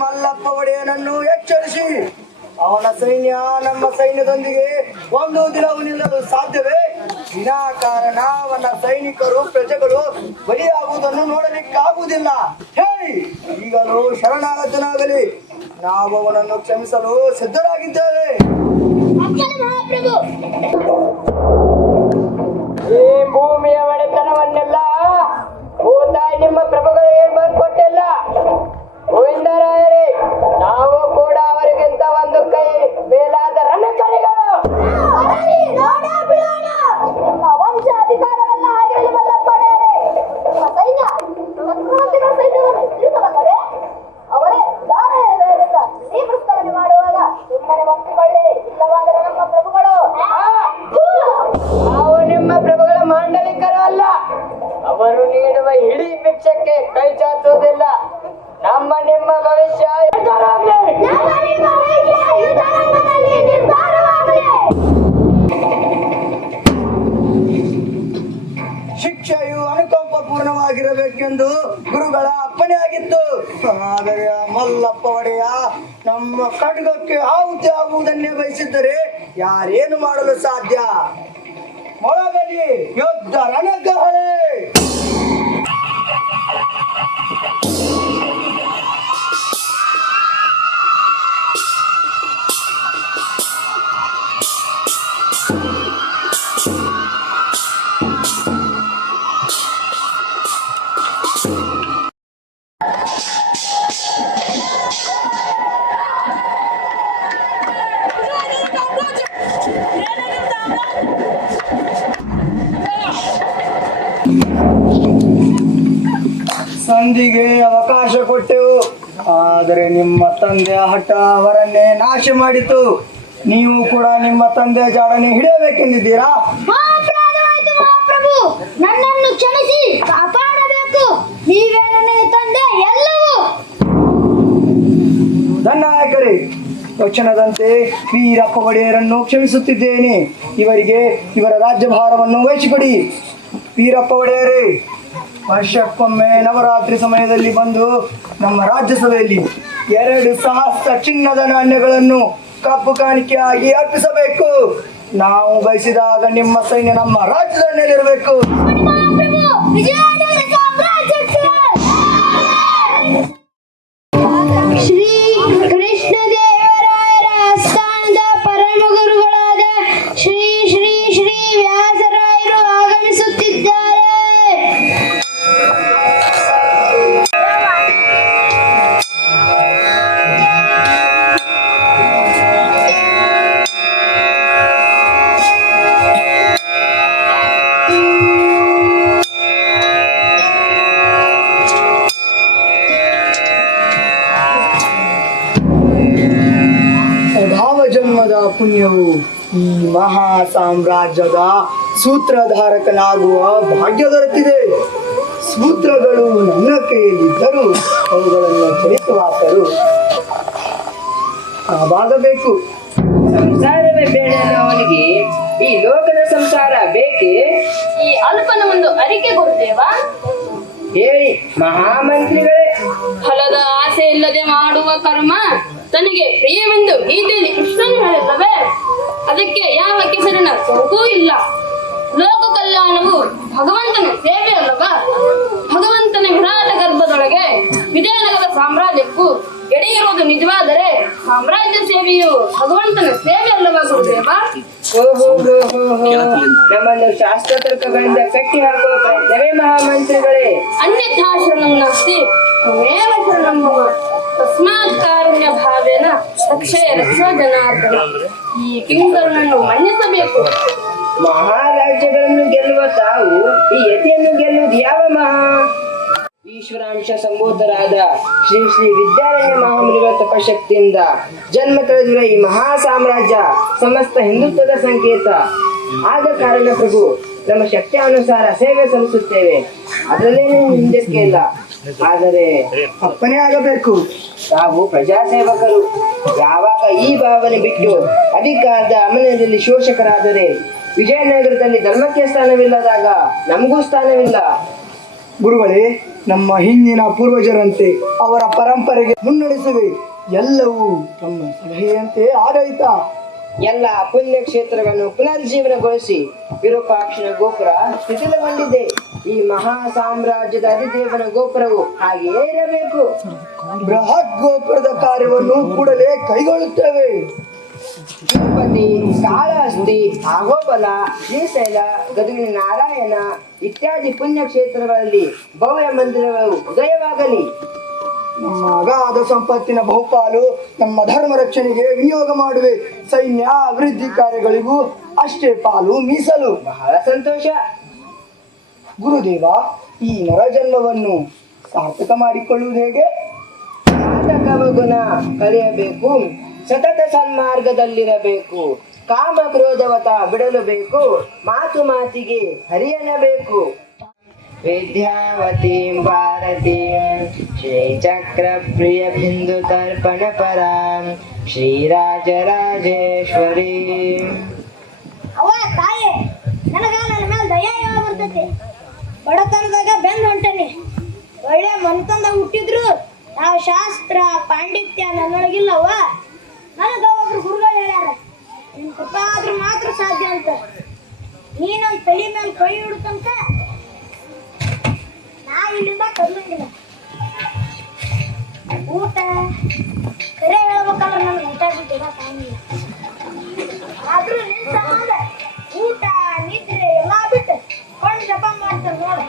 ಮಲ್ಲಪ್ಪ ಒಡೆಯನನ್ನು ಎಚ್ಚರಿಸಿ ಅವನ ಸೈನ್ಯ ನಮ್ಮ ಸೈನ್ಯದೊಂದಿಗೆ ಒಂದು ದಿನವೂ ನಿಲ್ಲಲು ಸಾಧ್ಯವೇ? ವಿನಾಕಾರಣ ಅವನ ಸೈನಿಕರು ಪ್ರಜೆಗಳು ಬಲಿಯಾಗುವುದನ್ನು ನೋಡಲಿಕ್ಕಾಗುವುದಿಲ್ಲ. ಹೇಳಿ, ಈಗಲೂ ಶರಣಾಗತನಾಗಲಿ, ನಾವು ಅವನನ್ನು ಕ್ಷಮಿಸಲು ಸಿದ್ಧರಾಗಿದ್ದೇವೆ. ಈ ಭೂಮಿಯ ಒಡೆತನವನ್ನೆಲ್ಲ ಭೂತಾಯಿ ನಿಮ್ಮ ಪ್ರಭುಗಳು ಏನ್ ಬರ್ಕೊಟ್ಟಿಲ್ಲ. ಗೋವಿಂದರಾಯರೇ, ನಾವು ಕೂಡ ಅವರಿಗಿಂತ ಒಂದು ಕೈ ಮೇಲಾದ ರಣಕಲಿಗಳು. ವಂಶ ಅಧಿಕಾರವನ್ನ ಆಗಿರಲಿ ಮಲ್ಲಪ್ಪಡೆಯರೇ, ನಿಮ್ಮ ಸೈನ್ಯ ತಿಳಿಸಬಲ್ಲರೆ ಅವರೇ ದಾನದಿಂದ ಶ್ರೀಕೃಷ್ಣರನ್ನು ಮಾಡುವಾಗ ಸುಮ್ಮನೆ ಒಪ್ಪಿಕೊಳ್ಳಿ, ಇಲ್ಲವಾದರೆ ನಮ್ಮ ಪ್ರಭುಗಳು. ನಾವು ನಿಮ್ಮ ಪ್ರಭುಗಳ ಮಾಂಡಲಿಕರು ಅಲ್ಲ. ಅವರು ನೀಡುವ ಇಡೀ ಭಿಕ್ಷಕ್ಕೆ ಕೈ ಚಾಚುವುದಿಲ್ಲ. ನಮ್ಮ ನಿಮ್ಮ ಭವಿಷ್ಯ ಶಿಕ್ಷೆಯು ಅನುಕಂಪಪೂರ್ಣವಾಗಿರಬೇಕೆಂದು ಗುರುಗಳ ಅಪ್ಪಣೆ ಆಗಿತ್ತು. ಆದರೆ ಮಲ್ಲಪ್ಪ ಒಡೆಯ ನಮ್ಮ ಖಡ್ಗಕ್ಕೆ ಆಹುತಿ ಆಗುವುದನ್ನೇ ಬಯಸಿದ್ದರೆ ಯಾರೇನು ಮಾಡಲು ಸಾಧ್ಯ? ಮೊಳಗಲಿ ಯುದ್ಧ ರಣಗಹಳೆ. ಸಂಧಿಗೆ ಅವಕಾಶ ಕೊಟ್ಟೆವು, ಆದರೆ ನಿಮ್ಮ ತಂದೆಯ ಹಠ ಅವರನ್ನೇ ನಾಶ ಮಾಡಿತು. ನೀವು ಕೂಡ ನಿಮ್ಮ ತಂದೆಯ ಜಾಡನೆ ಹಿಡಿಯಬೇಕೆಂದಿದ್ದೀರಾ? ಮಹಾಪ್ರಭು, ನನ್ನನ್ನು ಕ್ಷಮಿಸಿ ಕಾಪಾಡಬೇಕು. ನೀವೇ ನನ್ನ ತಂದೆ ಎಲ್ಲವೂ. ಧನ್ಯನಾಯಕರೇ, ವಚನದಂತೆ ವೀರಪ್ಪ ಒಡೆಯರನ್ನು ಕ್ಷಮಿಸುತ್ತಿದ್ದೇನೆ. ಇವರಿಗೆ ಇವರ ರಾಜ್ಯಭಾರವನ್ನು ವಹಿಸಿಕೊಡಿ. ವೀರಪ್ಪ ಒಡೆಯರೇ, ವರ್ಷಕ್ಕೊಮ್ಮೆ ನವರಾತ್ರಿ ಸಮಯದಲ್ಲಿ ಬಂದು ನಮ್ಮ ರಾಜ್ಯಸಭೆಯಲ್ಲಿ 2 ಸಹಸ್ರ ಚಿನ್ನದ ನಾಣ್ಯಗಳನ್ನು ಕಪ್ಪು ಕಾಣಿಕೆಯಾಗಿ ಅರ್ಪಿಸಬೇಕು. ನಾವು ಬಯಸಿದಾಗ ನಿಮ್ಮ ಸೈನ್ಯ ನಮ್ಮ ರಾಜ್ಯದಲ್ಲಿರಬೇಕು. ಶ್ರೀ ಕೃಷ್ಣದೇವರಾಯರ ಆಸ್ಥಾನದ ಪರಮ ಗುರುಗಳಾದ ಶ್ರೀ ಶ್ರೀ ಶ್ರೀ ವ್ಯಾಸರಾಯರು ಆಗಮಿಸುತ್ತಿದ್ದಾರೆ. ಜನ್ಮದ ಪುಣ್ಯವು ಈ ಮಹಾ ಸಾಮ್ರಾಜ್ಯದ ಸೂತ್ರಧಾರಕನಾಗುವ ಭಾಗ್ಯ ದೊರೆತಿದೆ. ಸೂತ್ರಗಳು ನನ್ನ ಕೈಯಲ್ಲಿದ್ದರೂ ಅವುಗಳನ್ನು ಚಲಿಸುವಾತರು ನಾವಾಗಬೇಕು. ಸಂಸಾರವೇ ಬೇಡ ಅವನಿಗೆ ಈ ಲೋಕದ ಸಂಸಾರ ಬೇಕೆ? ಈ ಅಲ್ಪನ ಒಂದು ಅರಿಕೆ ಗುರುದೇವ. ಹೇಳಿ ಮಹಾಮಂತ್ರಿಗಳೇ. ಫಲದ ಆಸೆ ಇಲ್ಲದೆ ಮಾಡುವ ಕರ್ಮ ತನಗೆ ಪ್ರಿಯವೆಂದು ಗೀತೆಯಲ್ಲಿ ಕೃಷ್ಣನು ಹೇಳಿಲ್ಲವೇ? ಅದಕ್ಕೆ ಯಾವ ಕೆಸರಿನ ಸೋಗೂ ಇಲ್ಲ. ಲೋಕ ಕಲ್ಯಾಣವು ಭಗವಂತನ ಸೇವೆ ಅಲ್ಲವ? ಭಗವಂತನ ವಿರಾಟ ಗರ್ಭದೊಳಗೆ ವಿಜಯನಗರ ಸಾಮ್ರಾಜ್ಯಕ್ಕೂ ಇರುವುದು ನಿಜವಾದರೆ ಸಾಮ್ರಾಜ್ಯ ಸೇವೆಯು ಭಗವಂತನ ಸೇವೆ ಅಲ್ಲವಾ ಗುರುದೇವ? ನಮ್ಮನ್ನು ಶಾಸ್ತ್ರ ತರ್ಕಗಳಿಂದ ಕಟ್ಟಿ ಹಾಕುವ ಪ್ರಯತ್ನವೇ ಮಹಾಮಂತ್ರಿಗಳೇ. ಅನ್ಯಥಾ ಶರಣಂ ನಾಸ್ತಿ ತ್ವಮೇವ ಶರಣಂ ಮಮ ತಸ್ಮಾತ್ ಕಾರುಣ್ಯ ಭಾವೇನ ರಕ್ಷಯ ರಕ್ಷ ಜನಾರ್ದನ. ಈ ಕಿಂಕರನನ್ನು ಮನ್ನಿಸಬೇಕು. ಮಹಾರಾಜ್ಯಗಳನ್ನು ಗೆಲ್ಲುವ ತಾವು ಈ ಯತಿಯನ್ನು ಗೆಲ್ಲುವುದು ಯಾವ ಮಹಾ? ಈಶ್ವರಾಂಶ ಸಂಭೂತರಾದ ಶ್ರೀ ಶ್ರೀ ವಿದ್ಯಾರಣ್ಯ ಮಹಾಮುನಿಗಳ ತಪಶಕ್ತಿಯಿಂದ ಜನ್ಮ ತಳೆದಿರುವ ಈ ಮಹಾ ಸಾಮ್ರಾಜ್ಯ ಸಮಸ್ತ ಹಿಂದುತ್ವದ ಸಂಕೇತ. ಆದ ಕಾರಣ ಪ್ರಭು ನಮ್ಮ ಶಕ್ತಿಯಾನುಸಾರ ಸೇವೆ ಸಲ್ಲಿಸುತ್ತೇವೆ, ಅದರಲ್ಲೇನೂ ಹಿಂದಕ್ಕೆ ಇಲ್ಲ. ಆದರೆ ಅಪ್ಪನೇ ಆಗಬೇಕು. ನಾವು ಪ್ರಜಾಸೇವಕರು. ಯಾವಾಗ ಈ ಭಾವನೆ ಬಿಟ್ಟು ಅಧಿಕಾರದ ಅಮನದಲ್ಲಿ ಶೋಷಕರಾದರೆ, ವಿಜಯನಗರದಲ್ಲಿ ಧರ್ಮಕ್ಕೆ ಸ್ಥಾನವಿಲ್ಲದಾಗ ನಮಗೂ ಸ್ಥಾನವಿಲ್ಲ. ಗುರುಗಳೇ, ನಮ್ಮ ಹಿಂದಿನ ಪೂರ್ವಜರಂತೆ ಅವರ ಪರಂಪರೆಗೆ ಮುನ್ನಡೆಸುವೆ. ಎಲ್ಲವೂ ತಮ್ಮ ಸಲಹೆಯಂತೆ ಆಡಳಿತ. ಎಲ್ಲ ಪುಣ್ಯ ಕ್ಷೇತ್ರಗಳನ್ನು ಪುನರ್ಜೀವನಗೊಳಿಸಿ ವಿರೂಪಾಕ್ಷನ ಗೋಪುರ ಶಿಥಿಲಗೊಂಡಿದೆ. ಈ ಮಹಾ ಸಾಮ್ರಾಜ್ಯದ ಅಧಿದೇವನ ಗೋಪುರವು ಹಾಗೆಯೇ ಇರಬೇಕು. ಬೃಹತ್ ಗೋಪುರದ ಕಾರ್ಯವನ್ನು ಕೂಡಲೇ ಕೈಗೊಳ್ಳುತ್ತೇವೆ. ತಿರುಪತಿ, ಕಾಳಹಸ್ತಿ, ಅಹೋಬಲ, ಶ್ರೀಶೈಲ, ಗದಗಿನ ನಾರಾಯಣ ಇತ್ಯಾದಿ ಪುಣ್ಯ ಕ್ಷೇತ್ರಗಳಲ್ಲಿ ಭವ್ಯ ಮಂದಿರಗಳು ಉದಯವಾಗಲಿ. ನಮ್ಮ ಅಗಾಧ ಸಂಪತ್ತಿನ ಬಹುಪಾಲು ನಮ್ಮ ಧರ್ಮ ರಕ್ಷಣೆಗೆ ವಿನಿಯೋಗ ಮಾಡುವೆ. ಸೈನ್ಯ ಅಭಿವೃದ್ಧಿ ಕಾರ್ಯಗಳಿಗೂ ಅಷ್ಟೇ ಪಾಲು ಮೀಸಲು. ಬಹಳ ಸಂತೋಷ ಗುರುದೇವ, ಈ ನರಜನ್ಮವನ್ನು ಸಾರ್ಥಕ ಮಾಡಿಕೊಳ್ಳುವುದು ಹೇಗೆ? ಸಾಧಕವ ಗುಣ ಕಲಿಯಬೇಕು, ಸತತ ಸನ್ಮಾರ್ಗದಲ್ಲಿರಬೇಕು, ಕಾಮ ಕ್ರೋಧವತ ಬಿಡಲು ಬೇಕು, ಮಾತು ಮಾತಿಗೆ ಹರಿಯನಬೇಕು. ವಿದ್ಯಾವತೀಂ ಭಾರತೀಂ ಶ್ರೀಚಕ್ರ ಪ್ರಿಯ ಬಿಂದು ತರ್ಪಣ ಪರಾಂ ಶ್ರೀರಾಜರಾಜೇಶ್ವರಿ. ಅವ್ವ ತಾಯಿ, ನನಗ ನನ್ನ ಮೇಲೆ ದಯಾ ಯಾವ ಬರ್ತೈತಿ. ಬಡತನದಾಗ ಬೆಂದ್ ಹೊಂಟೇನಿ. ಒಳ್ಳೆ ಮನ್ತಂದ ಹುಟ್ಟಿದ್ರು ನಾವು ಶಾಸ್ತ್ರ ಪಾಂಡಿತ್ಯ ನನ್ನೊಳಗಿಲ್ಲವ. ನನಗ ಒಬ್ರು ಗುರುಗಳು ಹೇಳ್ಯಾರ, ನಿನ್ ಕೃಪಾ ಆದ್ರೂ ಮಾತ್ರ ಸಾಧ್ಯ ಅಂತ. ನೀ ನನ್ನ ತಲೆ ಮೇಲೆ ಕೈ ಹಿಡ್ತಂತ ನಾ ಇಲ್ಲಿಂದ ಕರ್ಲಂಗಿಲ್ಲ. ಊಟ ಕರೆ ಹೇಳ್ಬೇಕಂದ್ರೆ ನನಗೆ ಊಟ ಬಿಟ್ಟಿಲ್ಲ ಟೈಮಿಲ್ಲ. ಆದ್ರೂ ನಿನ್ ಸಂಬಂಧ ಊಟ ನಿದ್ರೆ ಎಲ್ಲ ಬಿಟ್ಟು ಕೊಂಡು ಜಪ ಮಾಡ್ತಾರೆ ನೋಡ.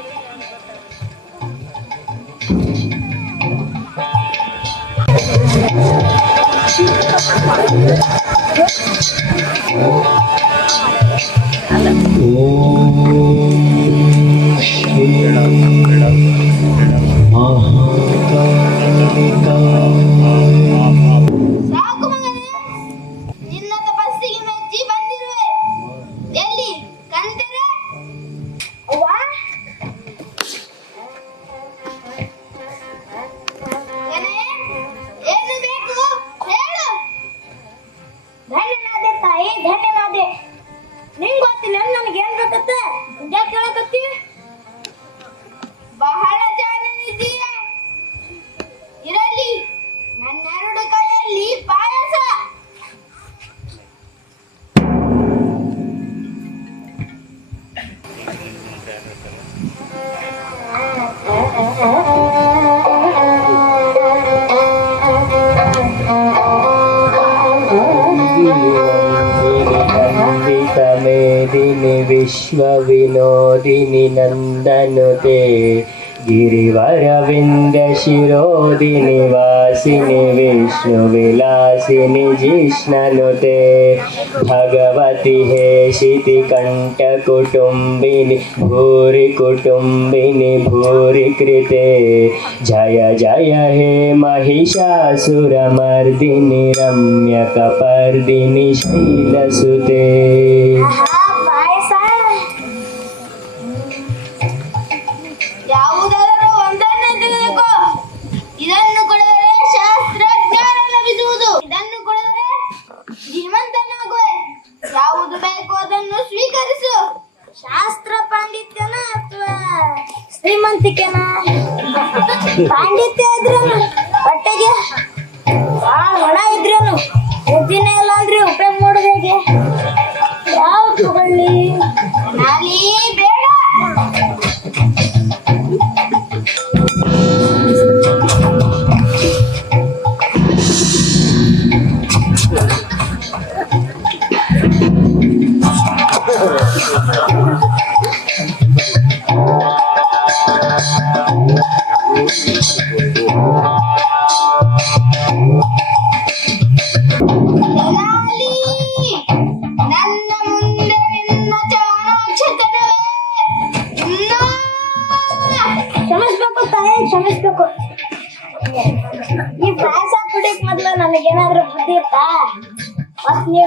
ಸಾಕು ಮಗನೇ, ನಿನ್ನ ತಪಸ್ಸಿಗೆ ಮೆಚ್ಚಿ ಬಂದಿರುವೆ. ಎಲ್ಲಿ ಕಂದರೆ ಅವ್ವ? ಮಗನೇ, ಏನು ಬೇಕು ಹೇಳು. ಧನ್ಯನಾದೆ ತಾಯಿ, ಧನ್ಯನಾದೆ. ನಿಂಗ್ ಗೊತ್ತಿಲ್ಲ ನನಗೇನ್ ಬೇಕತ್ತ ಯಾಕೆ ಕೇಳಕತ್ತಿ? ಬಹಳ ಜಾಣನಿದ್ದೀಯ. ಇರಲಿ, ನನ್ನೆರಡು ಕೈಯಲ್ಲಿ ಪಾಯಸ. ಮೇದಿನಿ ವಿಶ್ವ ವಿನೋದಿನಿ ನಂದನುತೆ ಗಿರಿವರವಿಂದ ಶಿರೋದಿನಿ ವಾಸಿನಿ ವಿಷ್ಣು ವಿಲಾಸಿನಿ ಜಿಷ್ಣನುತೆ ಭಗವತಿ ಹೇಷಿತಿ ಕಂಠ ಕುಟುಂಬಿನಿ ಭೂರಿ ಕುಟುಂಬಿನಿ ಭೂರಿ ಕೃತೆ ಜಯ ಜಯ ಹೇ ಮಹಿಷಾಸುರಮರ್ದಿನಿ ರಮ್ಯಕಪರ್ದಿನಿ ಶೈಲಸುತೆ. ಪಾಯಸ ಯಾವುದಾದರೂ ಒಂದನ್ನು ತೆಗೆದುಕೋ. ಇದನ್ನು ಕೊಡಿದರೆ ಶಾಸ್ತ್ರಜ್ಞಾನ ಲಭಿಸುವುದು, ಇದನ್ನು ಕೊಡಿದರೆ ಶ್ರೀಮಂತನಾಗುವೆ. ಯಾವುದು ಬೇಕೋ ಅದನ್ನು ಸ್ವೀಕರಿಸು. ಶಾಸ್ತ್ರ ಪಾಂಡಿತ್ಯನ ಅಥವಾ ಶ್ರೀಮಂತಿಕೆನ? ಪಾಂಡಿತ್ಯ ಇದ್ರೇನು ಹೊಟ್ಟೆಗೆ, ಹಣ ಇದ್ರೇನು ಬುದ್ಧಿನೇ ಇಲ್ಲ ಅಂದ್ರೆ ಉಪಯೋಗ ಮಾಡೋದು ಹೇಗೆ? ಯಾವ್ದು ತಗೊಳ್ಳಿ? ನಾಲಿ ಬೇಡ.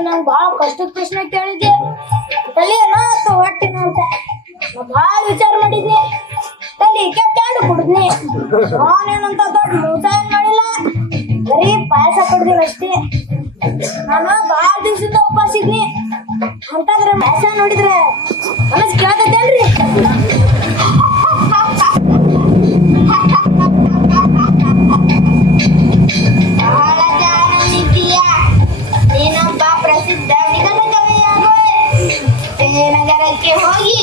ನಂಗೆ ಭಾಳ ಕಷ್ಟದ ಪ್ರಶ್ನೆ ಕೇಳಿದ್ದೆ ತಲೆನೋ ಅಥವಾ ಹೊಟ್ಟೆನೋ ಅಂತ ನಾ ಭಾಳ ವಿಚಾರ ಮಾಡಿದ್ನಿ ತಲೆ ಕೆಟ್ಟಾಂಡು ಕುಡಿದ್ನಿ ನಾನೇನಂತ ದೊಡ್ಡ ಮೋಸ ಏನ್ ಮಾಡಿಲ್ಲ ಬರೀ ಪಾಯಸ ಕುಡ್ದಿಲ್ಲ ಅಷ್ಟೇ ನಾನು ಭಾಳ ದಿವಸದಿಂದ ಉಪವಾಸ ಇದ್ನಿ ಅಂತಂದ್ರೆ ಪಾಯಸ ನೋಡಿದ್ರೆ ಮನಸ್ಸು ಕೇಳ್ತೈತೇನ್ರಿ ಬಹಳ ಜಾಣನಿದ್ದೀಯ ನೀನೊಬ್ಬ ಪ್ರಸಿದ್ಧ ವಿಗತ ಕವಿಯಾಗುವೆ ವಿಜಯನಗರಕ್ಕೆ ಹೋಗಿ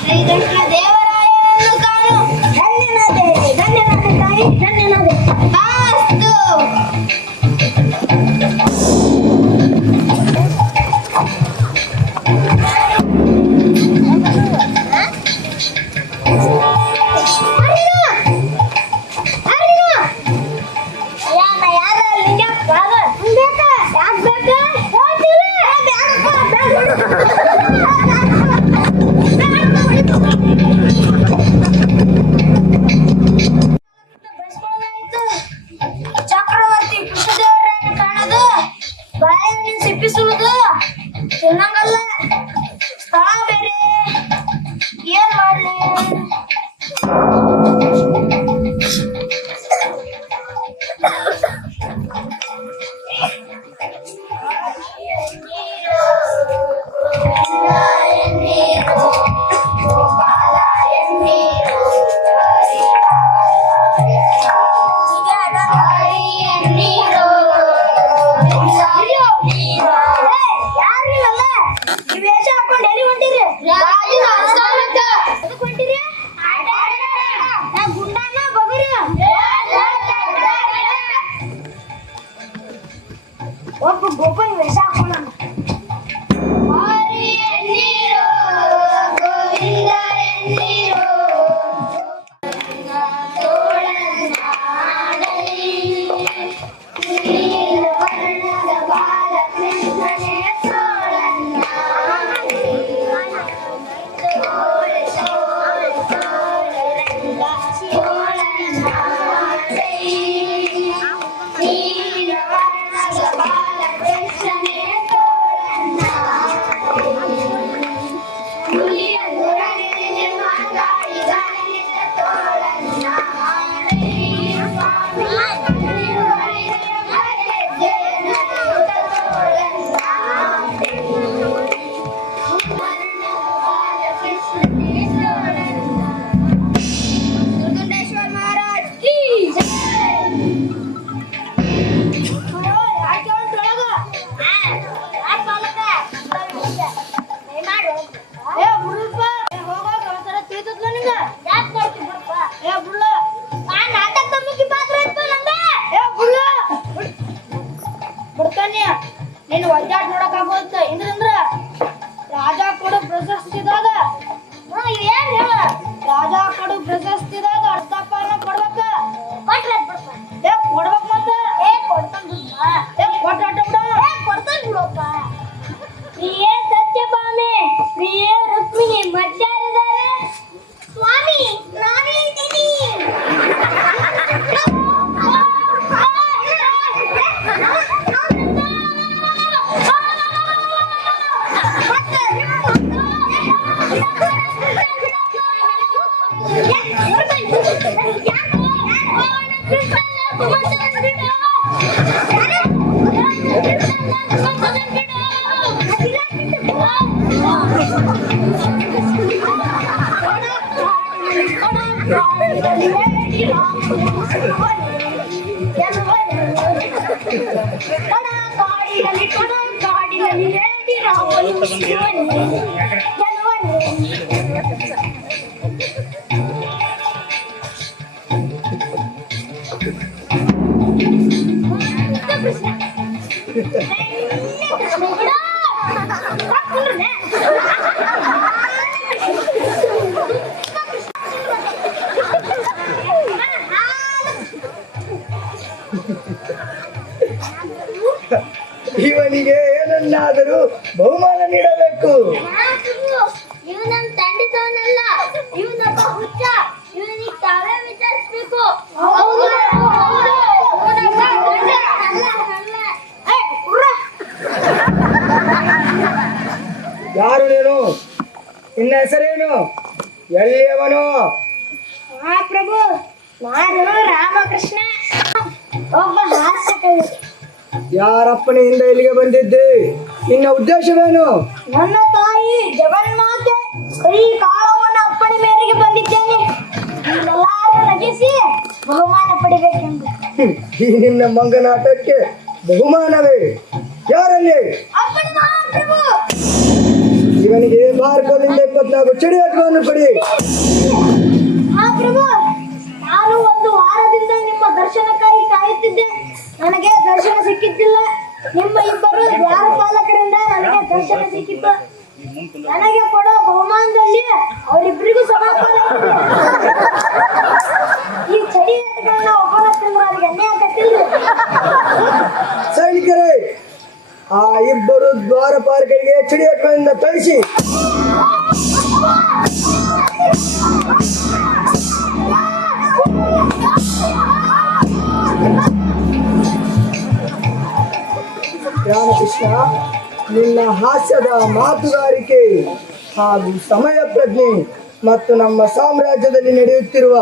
ಶ್ರೀಕೃಷ್ಣ ದೇವರಾಯನನ್ನು ಕಾಣು ಧನ್ಯನಾದೆ ಧನ್ಯನಾದೆ ತಾಯಿ ಧನ್ಯನಾದೆ ಅಸ್ತು ಚಕ್ರವರ್ತಿ ಕೃಷ್ಣದೇವರಾಯನ ಕಾಣೋದು ಬಾಳೆಹಣ್ಣಿನ ಸಿಪ್ಪಿಸುವುದು ತಿನ್ನಂಗಲ್ಲ ಸ್ಥಳ ಬೇರೆ ಏನ್ ಮಾಡ್ಲಿ ಒಬ್ಬ ಗೋಪನ್ ವೇಷ ಹಾಕೋಣ ನೀನು ಒದ್ದಾಡ್ ನೋಡಕ್ ಆಗೋದ ಏನಂದ್ರ ರಾಜ ಕೊಡು ಪ್ರಶಸ್ತಿದಾಗ ಏನ್ ಹೇಳ ರಾಜ ಕೊಡು ಪ್ರಶಸ್ತಿದಾಗ ಅರ್ಧಪಾನ ಕೊಡ್ಬೇಕ ಕೊಡ್ಬೇಕ ಮತ್ತೆ ಕೊಡ್ತಾನ ಬಿಡಪ್ಪ ಪ್ರಿಯೇ ಸತ್ಯಭಾಮೆ ಪ್ರಿಯೇ ರುಕ್ಮಿಣಿ ಮಧ್ಯಾರಿದ್ದಾರೆ ಸ್ವಾಮಿ ನಾನೇ ಇದ್ದೀನಿ ಇವನಿಗೆ ಏನನ್ನಾದರೂ ಬಹುಮಾನ ನೀಡಬೇಕು. ಇವ್ ನಮ್ ತಂಡಿದವನಲ್ಲ, ಇವನೊಬ್ಬ ಹುಚ್ಚ. ಇವನಿಗೆ ತಾವೇ ವಿಚಾರಿಸ್ಬೇಕು. ಯಾರು ನೀನು? ನಿನ್ನ ಹೆಸರೇನು? ಎಲ್ಲಿಯವನು? ಮಹಾಪ್ರಭು, ನಾನು ರಾಮಕೃಷ್ಣ, ಒಬ್ಬ ಹಾಸ್ಯ ಕವಿ. ಯಾರಪ್ಪನೆಯಿಂದ ಇಲ್ಲಿಗೆ ಬಂದಿದ್ದೆ? ನಿನ್ನ ಉದ್ದೇಶವೇನು? ನನ್ನ ತಾಯಿ ಜಗನ್ಮಾತೆ ಕೈ ಕಾಳವನ ಅಪ್ಪಣೆ ಮೇರೆಗೆ ಬಂದಿದ್ದೇನೆ. ಎಲ್ಲರೂ ನಗಿಸಿ ಬಹುಮಾನ ಪಡಿಬೇಕೆಂದು. ಈ ನಿನ್ನ ಮಂಗನಾಟಕ್ಕೆ ಬಹುಮಾನವೇ? ಯಾರಲ್ಲಿ? ಅಪ್ಪಣೆ ಮಹಾಪ್ರಭು. ಇವನಿಗೆ ಬಾರ್ಕೋಲಿಂದ 24 ಚಡಿಯಾಟವನ್ನು ಕೊಡಿ. ಮಹಾಪ್ರಭು, ನಾನು ಒಂದು ವಾರದಿಂದ ನಿಮ್ಮ ದರ್ಶನಕ್ಕಾಗಿ ಕಾಯುತ್ತಿದ್ದೆ. ನನಗೆ ದರ್ಶನ ಸಿಕ್ಕಿದ್ದಿಲ್ಲ. ನಿಮ್ಮ ಇಬ್ಬರು ದ್ವಾರಪಾಲಕರಿಂದ ನನಗೆ ದರ್ಶನ ಸಿಕ್ಕಿತ್ತು. ನನಗೆ ಕೊಡೋ ಬಹುಮಾನದಲ್ಲಿ ಅವರಿಬ್ಬರಿಗೂ ಸಮಾಪಾಲ ಇದೆ. ಈ ಚಡಿ ಎತ್ತುಗಳನ್ನ ಒಬ್ಬನ ತಿಂದ್ರೆ ಅವ್ರಿಗೆ ಅನ್ಯಾಯ ಆಗತ್ತಿಲ್ಲ. ಸೈನಿಕರೇ, ಆ ಇಬ್ಬರು ದ್ವಾರಪಾಲಕರಿಗೆ ಚಡಿಯಾಟಗಳಿಂದ ಕಳಿಸಿ. ರಾಮಕೃಷ್ಣ, ನಿನ್ನ ಹಾಸ್ಯದ ಮಾತುಗಾರಿಕೆ ಹಾಗೂ ಸಮಯ ಪ್ರಜ್ಞೆ ಮತ್ತು ನಮ್ಮ ಸಾಮ್ರಾಜ್ಯದಲ್ಲಿ ನಡೆಯುತ್ತಿರುವ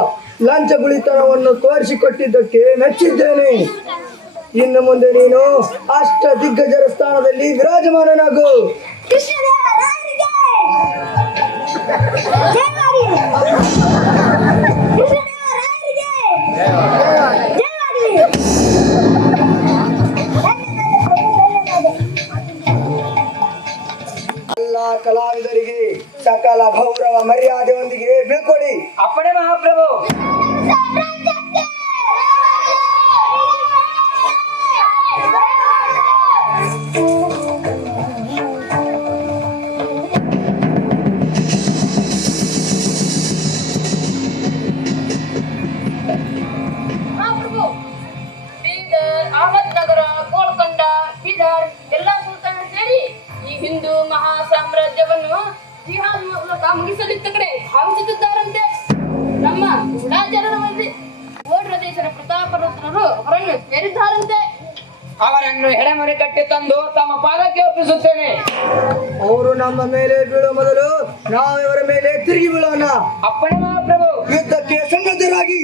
ಲಂಚಗುಳಿತನವನ್ನು ತೋರಿಸಿಕೊಟ್ಟಿದ್ದಕ್ಕೆ ಮೆಚ್ಚಿದ್ದೇನೆ. ಇನ್ನು ಮುಂದೆ ನೀನು ಅಷ್ಟ ದಿಗ್ಗಜರ ಸ್ಥಾನದಲ್ಲಿ ವಿರಾಜಮಾನನಾಗು. ಕೃಷ್ಣದೇವರಾಯರಿಗೆ ಜಯವಾಗಲಿ. ಕೃಷ್ಣದೇವರಾಯರಿಗೆ ಜಯವಾಗಲಿ. ಎಲ್ಲ ಕಲಾವಿದರಿಗೆ ಸಕಲ ಗೌರವ ಮರ್ಯಾದೆಯೊಂದಿಗೆ ಬೀಳ್ಕೊಡಿ. ಅಪ್ಪಣೆ ಮಹಾಪ್ರಭು. ಮಹಾಪ್ರಭು, ಬೀದರ್, ಅಹಮದ್ನಗರ, ಗೋಲ್ಕೊಂಡ, ಬೀದರ್ ಎಲ್ಲ ಸುಲ್ತಾನ ಸೇರಿ ಈ ಹಿಂದೂ ಮಹಾ ಸಾಮ್ರಾಜ್ಯವನ್ನು ಜಿಹಾದ್ ಮೂಲಕ ಮುಗಿಸಲಿದ್ದ ಕಡೆ ಭಾವಿಸುತ್ತಿದ್ದಾರಂತೆ. ನಮ್ಮ ಗೂಢಾಚಾರರ ಮಂದಿ ಓಡ್ರ ದೇಶದ ಪ್ರತಾಪರುದ್ರರು ಅವರನ್ನು ಸೇರಿದ್ದಾರಂತೆ. ಅವರನ್ನು ಎಡೆಮರೆ ಕಟ್ಟಿ ತಂದು ತಮ್ಮ ಪಾದಕ್ಕೆ ಒಪ್ಪಿಸುತ್ತೇನೆ. ಅವರು ನಮ್ಮ ಮೇಲೆ ಬೀಳೋ ಮೊದಲು ನಾವು ಇವರ ಮೇಲೆ ತಿರುಗಿ ಬೀಳೋಣ. ಅಪ್ಪಣೆ ಮಹಾಪ್ರಭು. ಯುದ್ಧಕ್ಕೆ ಸನ್ನದ್ಧರಾಗಿ.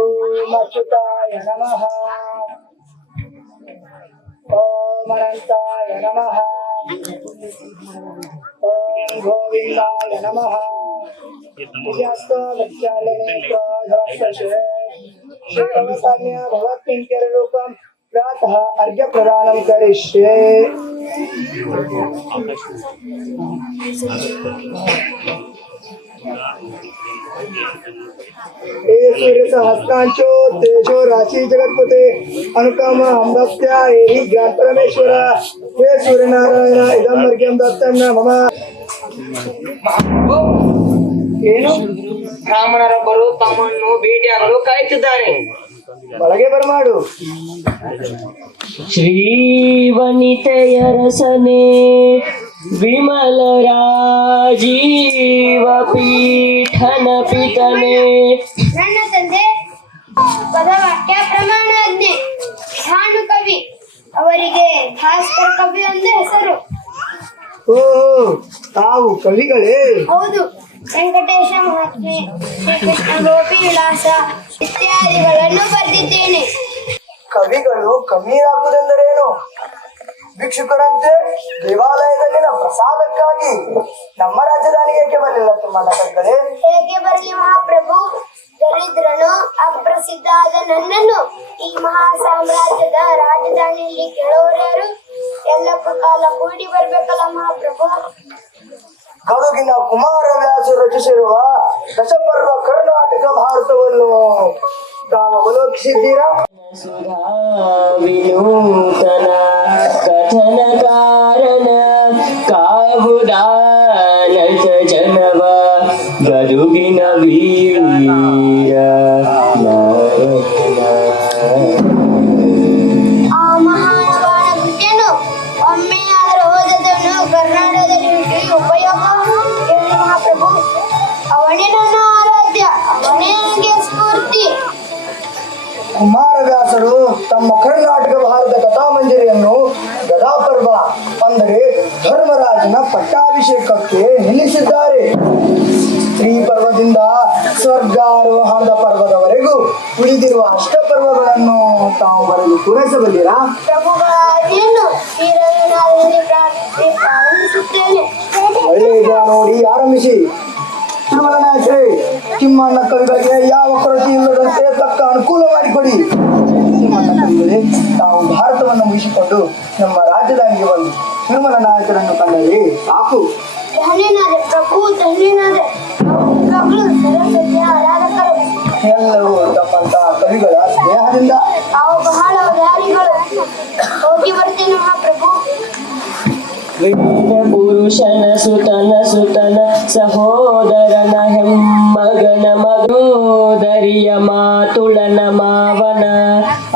ಓಂ ಅಚ್ಯುತಾಯ ನಮಃ. ಓಂ ಅನಂತಾಯ ನಮಃ. ಓಂ ಗೋವಿಂದಾಯ ನಮಃ. ಶ್ರೀಕಮಸಾನ್ಯ ಭಗವತ್ಕಿಂಕರ ರೂಪಂ ಪ್ರಾತಃ ಅರ್ಘ್ಯ ಪ್ರದಾನಂ ಕರಿಷ್ಯೆ. हे सूर्य सहस्रांशो तेजो राशि जगतपते अनुकाम अमृत्य एहि ज्ञान परमेश्वर हे सूर्य नारायण इदं अर्घ्यं दत्तं मम. ಏನು? ಬ್ರಾಹ್ಮಣರೊಬ್ಬರು ತಮ್ಮನ್ನು ಭೇಟಿಯಾಗಲು ಕಾಯುತ್ತಿದ್ದಾರೆ. ಒಳಗೆ ಬರಮಾಡು. ಶ್ರೀವನಿತೆಯ ರಸನೆ ವಿಮಲ ರಾಜೀವ ಪೀಠನ ಪಿತನೆ. ನನ್ನ ತಂದೆ ಪದವಾಕ್ಯ ಪ್ರಮಾಣಾಜ್ಞೆ ಭಾನುಕವಿ. ಅವರಿಗೆ ಭಾಸ್ಕರ ಕವಿ ಎಂದು ಹೆಸರು. ಓಹೋ, ತಾವು ಕವಿಗಳೇ? ಹೌದು. ವೆಂಕಟೇಶ ಮಹಾತ್ಮೆ, ಶ್ರೀಕೃಷ್ಣ ಗೋಪಿ ವಿಲಾಸ ಇತ್ಯಾದಿಗಳನ್ನು ಬರೆದಿದ್ದೇನೆ. ಕವಿಗಳು ಕವಿ ಹಾಕುವುದೆಂದರೇನು? ಭಿಕ್ಷುಕರಂತೆ ದೇವಾಲಯದಲ್ಲಿನ ಪ್ರಸಾದಕ್ಕಾಗಿ ನಮ್ಮ ರಾಜಧಾನಿಗೆ ಏಕೆ ಬರಲಿಲ್ಲ ತುಮ್ಮಣ್ಣ ಕವಿಗಳೇ? ಹೇಗೆ ಬರಲಿ ಮಹಾಪ್ರಭು? ದರಿದ್ರನು ಅಪ್ರಸಿದ್ಧ ಆದ ನನ್ನನ್ನು ಈ ಮಹಾ ಸಾಮ್ರಾಜ್ಯದ ರಾಜಧಾನಿಯಲ್ಲಿ ಕೆಲವರ್ಯಾರು ಎಲ್ಲಕ್ಕೂ ಕಾಲ ಕೂಡಿ ಬರ್ಬೇಕಲ್ಲ ಮಹಾಪ್ರಭು. ಗದುಗಿನ ಕುಮಾರವ್ಯಾಸರು ರಚಿಸಿರುವ ದಶಪರ್ವ ಕರ್ನಾಟಕ ಭಾರತವನ್ನು ತಾವು ಅವಲೋಕಿಸಿದ್ದೀರಾ? ಸುಧಾ ವಿನೂತನ ಕಥನ ಕಾರಣ ಕಾವುದಾನಂತ ಜನವ ಗದುಗಿನ ವೀರ ಆ ಮಹಾನುಭಾವನ ಕೃತಿಯನ್ನು ಒಮ್ಮೆ ಆದರೂ ಓದದವನು ಕರ್ನಾಟಕದಲ್ಲಿ ಉಪಯೋಗ ಹೇಳಿ ಮಹಾಪ್ರಭು. ಅವನೇ ನನ್ನ ಆರಾಧ್ಯ, ಅವನೇ ನನಗೆ ಸ್ಫೂರ್ತಿ. ಕುಮಾರವ್ಯಾಸ ವೇದವ್ಯಾಸರು ತಮ್ಮ ಕರ್ನಾಟಕ ಭಾರತ ಕಥಾಮಂಜರಿಯನ್ನು ಗದಾಪರ್ವ ಅಂದರೆ ಧರ್ಮರಾಜನ ಪಟ್ಟಾಭಿಷೇಕಕ್ಕೆ ನಿಲ್ಲಿಸಿದ್ದಾರೆ. ಶ್ರೀ ಪರ್ವದಿಂದ ಸ್ವರ್ಗಾರೋಹಣದ ಪರ್ವದವರೆಗೂ ಉಳಿದಿರುವ ಅಷ್ಟಪರ್ವಗಳನ್ನು ತಾವು ಬರೆದು ಪೂರೈಸಬಲ್ಲಿರಾ? ಪ್ರಭುಗಳಾಗಿಯನ್ನು ಶ್ರೀರಂಗನಾಥನಲ್ಲಿ ಪ್ರಾರ್ಥಿಸಿ ಪ್ರಾರಂಭಿಸುತ್ತೇನೆ. ಒಳ್ಳೆಯದ ನೋಡಿ ಆರಂಭಿಸಿ. ತಿರುಮಲನಾಥರೇ, ತಿಮ್ಮಣ್ಣ ಕವಿಗಳಿಗೆ ಯಾವ ಕೊರತೆ ಇಲ್ಲದಂತೆ ತಕ್ಕ ಅನುಕೂಲ ಮಾಡಿಕೊಡಿ. ತಿಮ್ಮಣ್ಣ ಕವಿಗಳೇ, ತಾವು ಭಾರತವನ್ನು ಮುಗಿಸಿಕೊಂಡು ನಮ್ಮ ರಾಜಧಾನಿಗೆ ಬಂದು ತಿರುಮಲ ನಾಯಕರನ್ನು ಕಂಡರೆ ಸಾಕು. ಧನ್ಯನಾದೆ ಪ್ರಭು, ಧನ್ಯನಾದೆ. ಮಕ್ಕಳು ಸರಸ್ವತಿಯ ಆರಾಧಕರು. ಎಲ್ಲರೂ ತಮ್ಮಂತಹ ಕವಿಗಳ ಸ್ನೇಹದಿಂದ ತಾವು ಬಹಳ ಉದಾರಿಗಳು. ಹೋಗಿ ಬರ್ತೇನೆ ಮಹಾಪ್ರಭು. ವೀರ ಪುರುಷನ ಸುತನ ಸಹೋದರನ ಹೆಮ್ಮಗನ ಮಗೋದರಿಯ ಮಾತುಳನ ಮಾವನ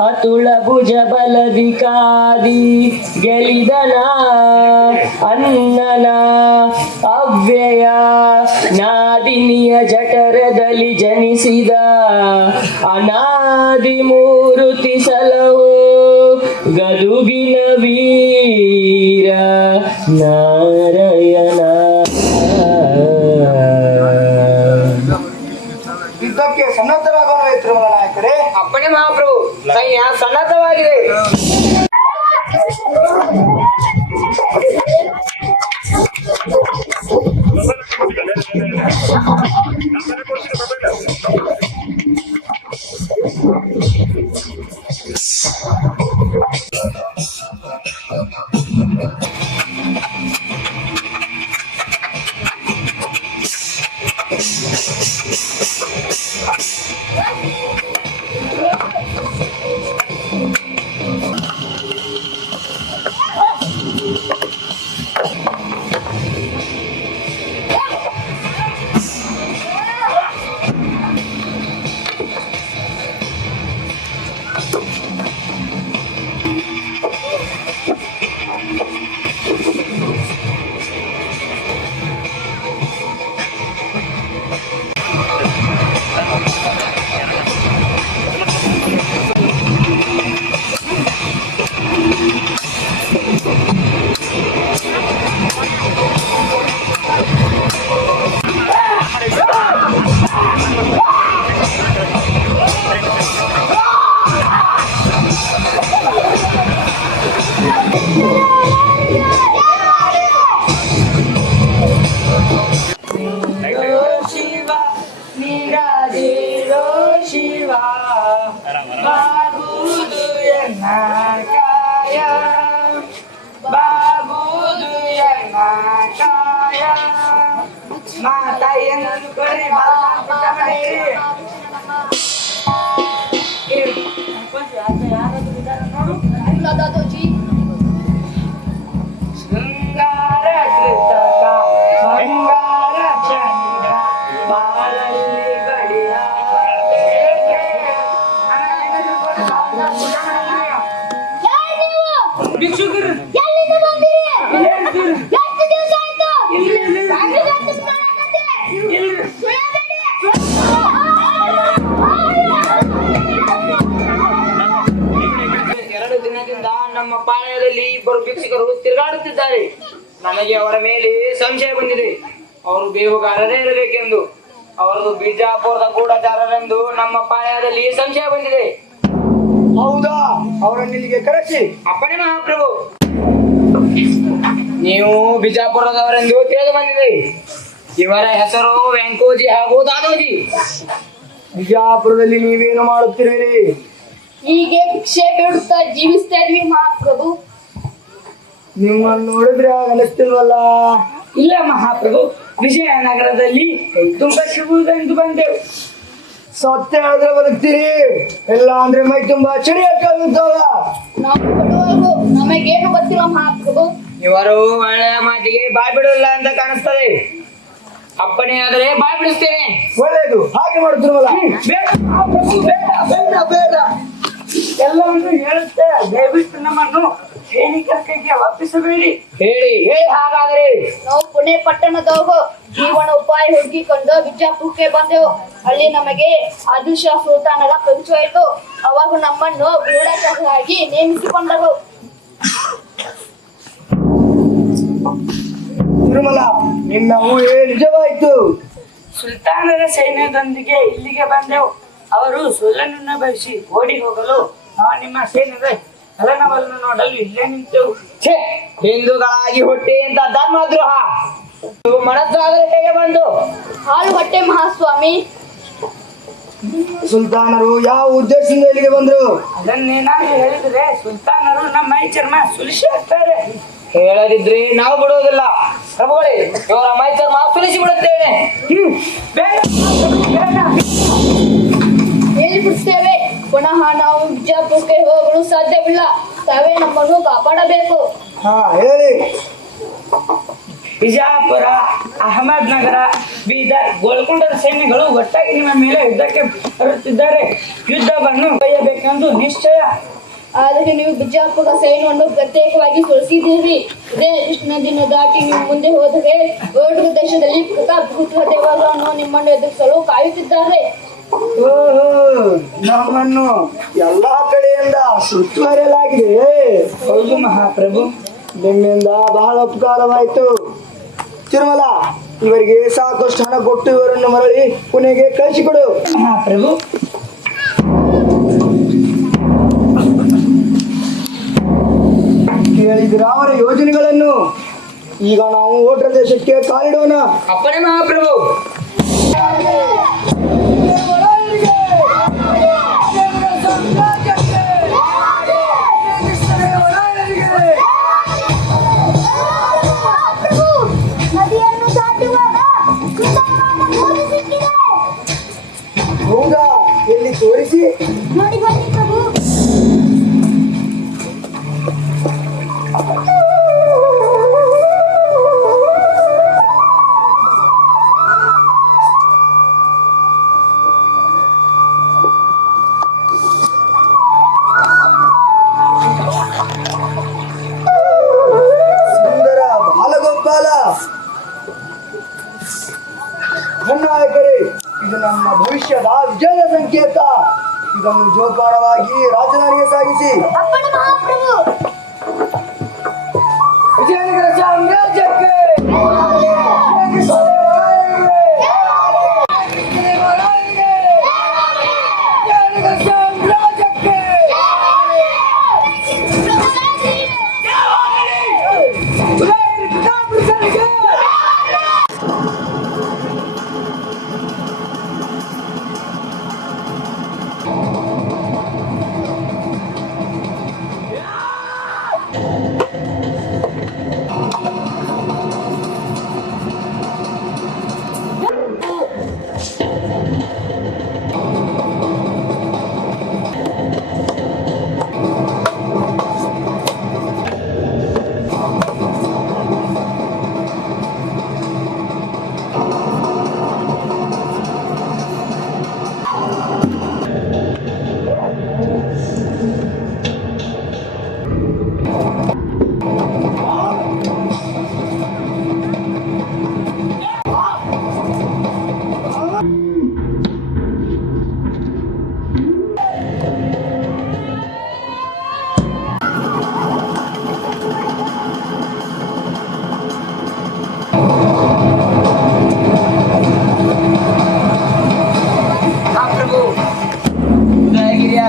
ಅತುಳ ಭುಜ ಬಲದಿ ಕಾದಿ ಗೆಲಿದನ ಅನ್ನನ ಅವ್ಯಯ ನಾದಿನಿಯ ಜಠರದಲ್ಲಿ ಜನಿಸಿದ ಅನಾದಿ ಮೂರುತಿ ಸಲವು ಗದುಗಿನ ವೀರ ನಾರಾಯಣ. ಯುದ್ಧಕ್ಕೆ ಸನ್ನದ್ಧರಾಗೋಣ ತಿರುಮಲ ನಾಯಕರೇ. ಅಪ್ಪಣೆ ಮಹಾಪ್ರಭು, ಸೈನ್ಯ ಸನ್ನದ್ಧವಾಗಿದೆ. ಶಿವ ನೀರಾದಿರೋ ಶಿವ ಬಾಬುದು ಎನ್ನ ಕಾಯ, ಬಾಬುದು ಎನ್ನ ಕಾಯ. ಮಾತಾಯಿಯನ್ನು ಬರೀ ಶೃಂಗಾರ ಕೃತಕ ಬಂಗಾರ ಚಂದ್ರ ಬಾಳಲ್ಲಿ ಬಡಿಯ ಭಿಕ್ಷುಕರು ಎಲ್ಲಿಂದ ಬಂದಿರಿ? ಎಷ್ಟು ದಿವಸ ಆಯ್ತು? ಸಂಘಕ್ಕೆ ಬರಕತ್ತೆ. ಸುಳ್ಳಬೇಡಿ. ಎರಡು ದಿನದಿಂದ ನಮ್ಮ ಪಾಳ್ಯದಲ್ಲಿ ಇಬ್ಬರು ಭಿಕ್ಷುಕರು ತಿರುಗಾಡುತ್ತಿದ್ದಾರೆ. ನನಗೆ ಅವರ ಮೇಲೆ ಸಂಶಯ ಬಂದಿದೆ. ಅವರು ಬೇಹುಗಾರರೇ ಇರಬೇಕೆಂದು. ಅವರದು ಬಿಜಾಪುರದ ಗೂಢಚಾರರೆಂದು ನಮ್ಮ ಪಾಳ್ಯದಲ್ಲಿ ಸಂಶಯ ಬಂದಿದೆ. ಹೌದಾ? ಅವರನ್ನು ಇಲ್ಲಿಗೆ ಕರೆಸಿ. ಅಪ್ಪಣೆ ಮಹಾಪ್ರಭು. ನೀವು ಬಿಜಾಪುರದವರೆಂದು ತಿಳಿದು ಬಂದಿದೆ. ಇವರ ಹೆಸರು ವೆಂಕೋಜಿ ಹಾಗೂ ದಾದೋಜಿ. ಬಿಜಾಪುರದಲ್ಲಿ ನೀವೇನು ಮಾಡುತ್ತಿರುವಿರಿ? ಹೀಗೆ ಭಿಕ್ಷೆ ಬೇಡುತ್ತಾ ಜೀವಿಸ್ತಾ ಇದ್ವಿ ಮಹಾಪ್ರಭು. ನಿಮ್ಮನ್ನು ನೋಡಿದ್ರೆ ಅನಿಸ್ತಿಲ್ವಲ್ಲ? ಇಲ್ಲ ಮಹಾಪ್ರಭು, ವಿಜಯನಗರದಲ್ಲಿ ತುಂಬ ಶಿವುದೆಂದು ಬಂದೆವು. ಸತ್ಯ ಹೇಳಿದ್ರೆ ಬದುಕ್ತೀರಿ, ಇಲ್ಲ ಅಂದ್ರೆ ಮೈ ತುಂಬಾ ಚಳಿ ಹಾಕುತ್ತಲ್ಲ. ನಾವು ಬಡವರು, ನಮಗೇನು ಗೊತ್ತಿಲ್ಲ ಮಹಾಪ್ರಭು. ಇವರು ಒಳ್ಳೆಯ ಮಾತಿಗೆ ಬಾಯ್ ಬಿಡಲ್ಲ ಅಂತ ಕಾಣಿಸ್ತದೆ. ಅಪ್ಪಣೆ ಆದರೆ ಬಾಯ್ ಬಿಡಿಸ್ತೇನೆ. ಒಳ್ಳೇದು, ಹಾಗೆ ಮಾಡುತ್ತಿರುವಲ್ಲ. ಬೇಡ ಮಹಾಪ್ರಭು, ಬೇಡ ಬೇಡ ಬೇಡ. ಎಲ್ಲ ಎಲ್ಲವನ್ನು ಹೇಳುತ್ತೆ. ದಯವಿಟ್ಟು ನಮ್ಮನ್ನು ಸೈನಿಕರ ಕೈಗೆ ಒಪ್ಪಿಸಬೇಡಿ. ಹೇಳಿ ಹಾಗಾದ್ರೆ. ನಾವು ಪುಣೆ ಪಟ್ಟಣದವರು ಜೀವನ ಉಪಾಯ ಹುಡುಕಿಕೊಂಡು ಬಿಜಾಪುರಕ್ಕೆ ಬಂದೆವು. ಅಲ್ಲಿ ನಮಗೆ ಆದಿಲ್ ಶಾ ಸುಲ್ತಾನರ ಪರಿಚಯ ಆಯಿತು. ಅವರು ನಮ್ಮನ್ನು ಗೂಢಚಾರರಾಗಿ ನೇಮಿಸಿಕೊಂಡರು. ತಿರುಮಲ, ನಿನ್ನ ಊಹೆ ನಿಜವಾಯಿತು. ಸುಲ್ತಾನರ ಸೈನ್ಯದೊಂದಿಗೆ ಇಲ್ಲಿಗೆ ಬಂದೆವು. ಅವರು ಸುಳ್ಳನ್ನು ಬಯಸಿ ಓಡಿ ಹೋಗಲು ನಾವು ನಿಮ್ಮ ಸೈನ್ಯದ ಚಲನವನ್ನು ನೋಡಲು ಇಲ್ಲೇ ನಿಂತೆವು. ಛೇ, ಹಿಂದೂಗಳಾಗಿ ಹುಟ್ಟಿ ಅಂತ ಧರ್ಮದ್ರೋಹ. ನೀವು ಮನಸ್ಸಾದರೆ ಹೇಗೆ ಬಂದು? ಹಾಲು ಹೊಟ್ಟೆ ಮಹಾಸ್ವಾಮಿ. ಸುಲ್ತಾನರು ಯಾವ ಉದ್ದೇಶದಿಂದ ಇಲ್ಲಿಗೆ ಬಂದ್ರು? ಅದನ್ನೇನಾದ್ರು ಹೇಳಿದ್ರೆ ಸುಲ್ತಾನರು ನಮ್ಮ ಮೈ ಚರ್ಮ ಸುಲಿಸಿ ಹಾಕ್ತಾರೆ. ಹೇಳದಿದ್ರೆ ನಾವು ಬಿಡುವುದಿಲ್ಲ. ಪ್ರಭುಗಳೇ, ಇವರ ಮೈ ಚರ್ಮ ಸುಲಿಸಿ ಬಿಡುತ್ತೇನೆ. ಬೇಡ, ಬೇಡ. ಹೇಳಿಬಿಡ್ತೇವೆ. ಪುನಃ ನಾವು ಬಿಜಾಪುರಕ್ಕೆ ಹೋಗಲು ಸಾಧ್ಯವಿಲ್ಲ. ತಾವೇ ನಮ್ಮನ್ನು ಕಾಪಾಡಬೇಕು. ಹಾ, ಹೇಳಿ. ಬಿಜಾಪುರ, ಅಹಮದ್ ನಗರ, ಬೀದರ್, ಗೋಲ್ಕೊಂಡದ ಸೈನ್ಯಗಳು ಒಟ್ಟಾಗಿ ನಿಮ್ಮ ಮೇಲೆ ಯುದ್ಧಕ್ಕೆ ಬರುತ್ತಿದ್ದಾರೆ. ಯುದ್ಧವನ್ನು ಕೈಯಬೇಕೆಂದು ನಿಶ್ಚಯ. ಆದರೆ ನೀವು ಬಿಜಾಪುರ ಸೈನ್ಯವನ್ನು ಪ್ರತ್ಯೇಕವಾಗಿ ಸೋಲಿಸಿದ್ದೀರಿ. ಇದೇ ಕೃಷ್ಣ ದಿನ ದಾಟಿ ನೀವು ಮುಂದೆ ಹೋದರೆ ಓಡುಗ ದೇಶದಲ್ಲಿ ಪ್ರತಾಪಗುಪ್ತ ದೇವರನ್ನು ನಿಮ್ಮನ್ನು ಎದುರಿಸಲು ಕಾಯುತ್ತಿದ್ದಾರೆ. ಓಹೋ, ನಮ್ಮನ್ನು ಎಲ್ಲಾ ಕಡೆಯಿಂದ ಸುತ್ತುವರಿಯಲಾಗಿದೆ. ಹೌದು ಮಹಾಪ್ರಭು. ನಿಮ್ಮಿಂದ ಬಹಳ ಉಪಕಾರವಾಯಿತು. ತಿರುಮಲ, ಇವರಿಗೆ ಸಾಕಷ್ಟು ಹಣ ಕೊಟ್ಟು ಇವರನ್ನು ಮರಳಿ ಪುಣೆಗೆ ಕಳಿಸಿಕೊಡು. ಮಹಾಪ್ರಭು. ಕೇಳಿದ್ರ ಅವರ ಯೋಜನೆಗಳನ್ನು. ಈಗ ನಾವು ಓಟ್ರ ದೇಶಕ್ಕೆ ಕಾಲಿಡೋಣ. ಅಪ್ಪಣೆ ಮಹಾಪ್ರಭು. ನದಿಯನ್ನು ದಾಟುವಾಗ ಸುಂದರವಾದ ಗೋಧಿ ಸಿಕ್ಕಿದೆ. ಹೌದಾ? ಎಲ್ಲಿ ತೋರಿಸಿ. ನೋಡಿ ಬನ್ನಿ ಪ್ರಭು. ಸುಂದರ ಬಾಲಗೋಪಾಲ. ನಾಯಕರೇ, ಇದು ನಮ್ಮ ಭವಿಷ್ಯದ ವಿಜಯದ ಸಂಕೇತ. ಇದನ್ನು ಜೋಪಾನವಾಗಿ ರಾಜಧಾನಿಗೆ ಸಾಗಿಸಿ. ಅಪ್ಪಣೆ ಮಹಾಪ್ರಭು. ವಿಜಯನಗರ ಸಾಮ್ರಾಜ್ಯಕ್ಕೆ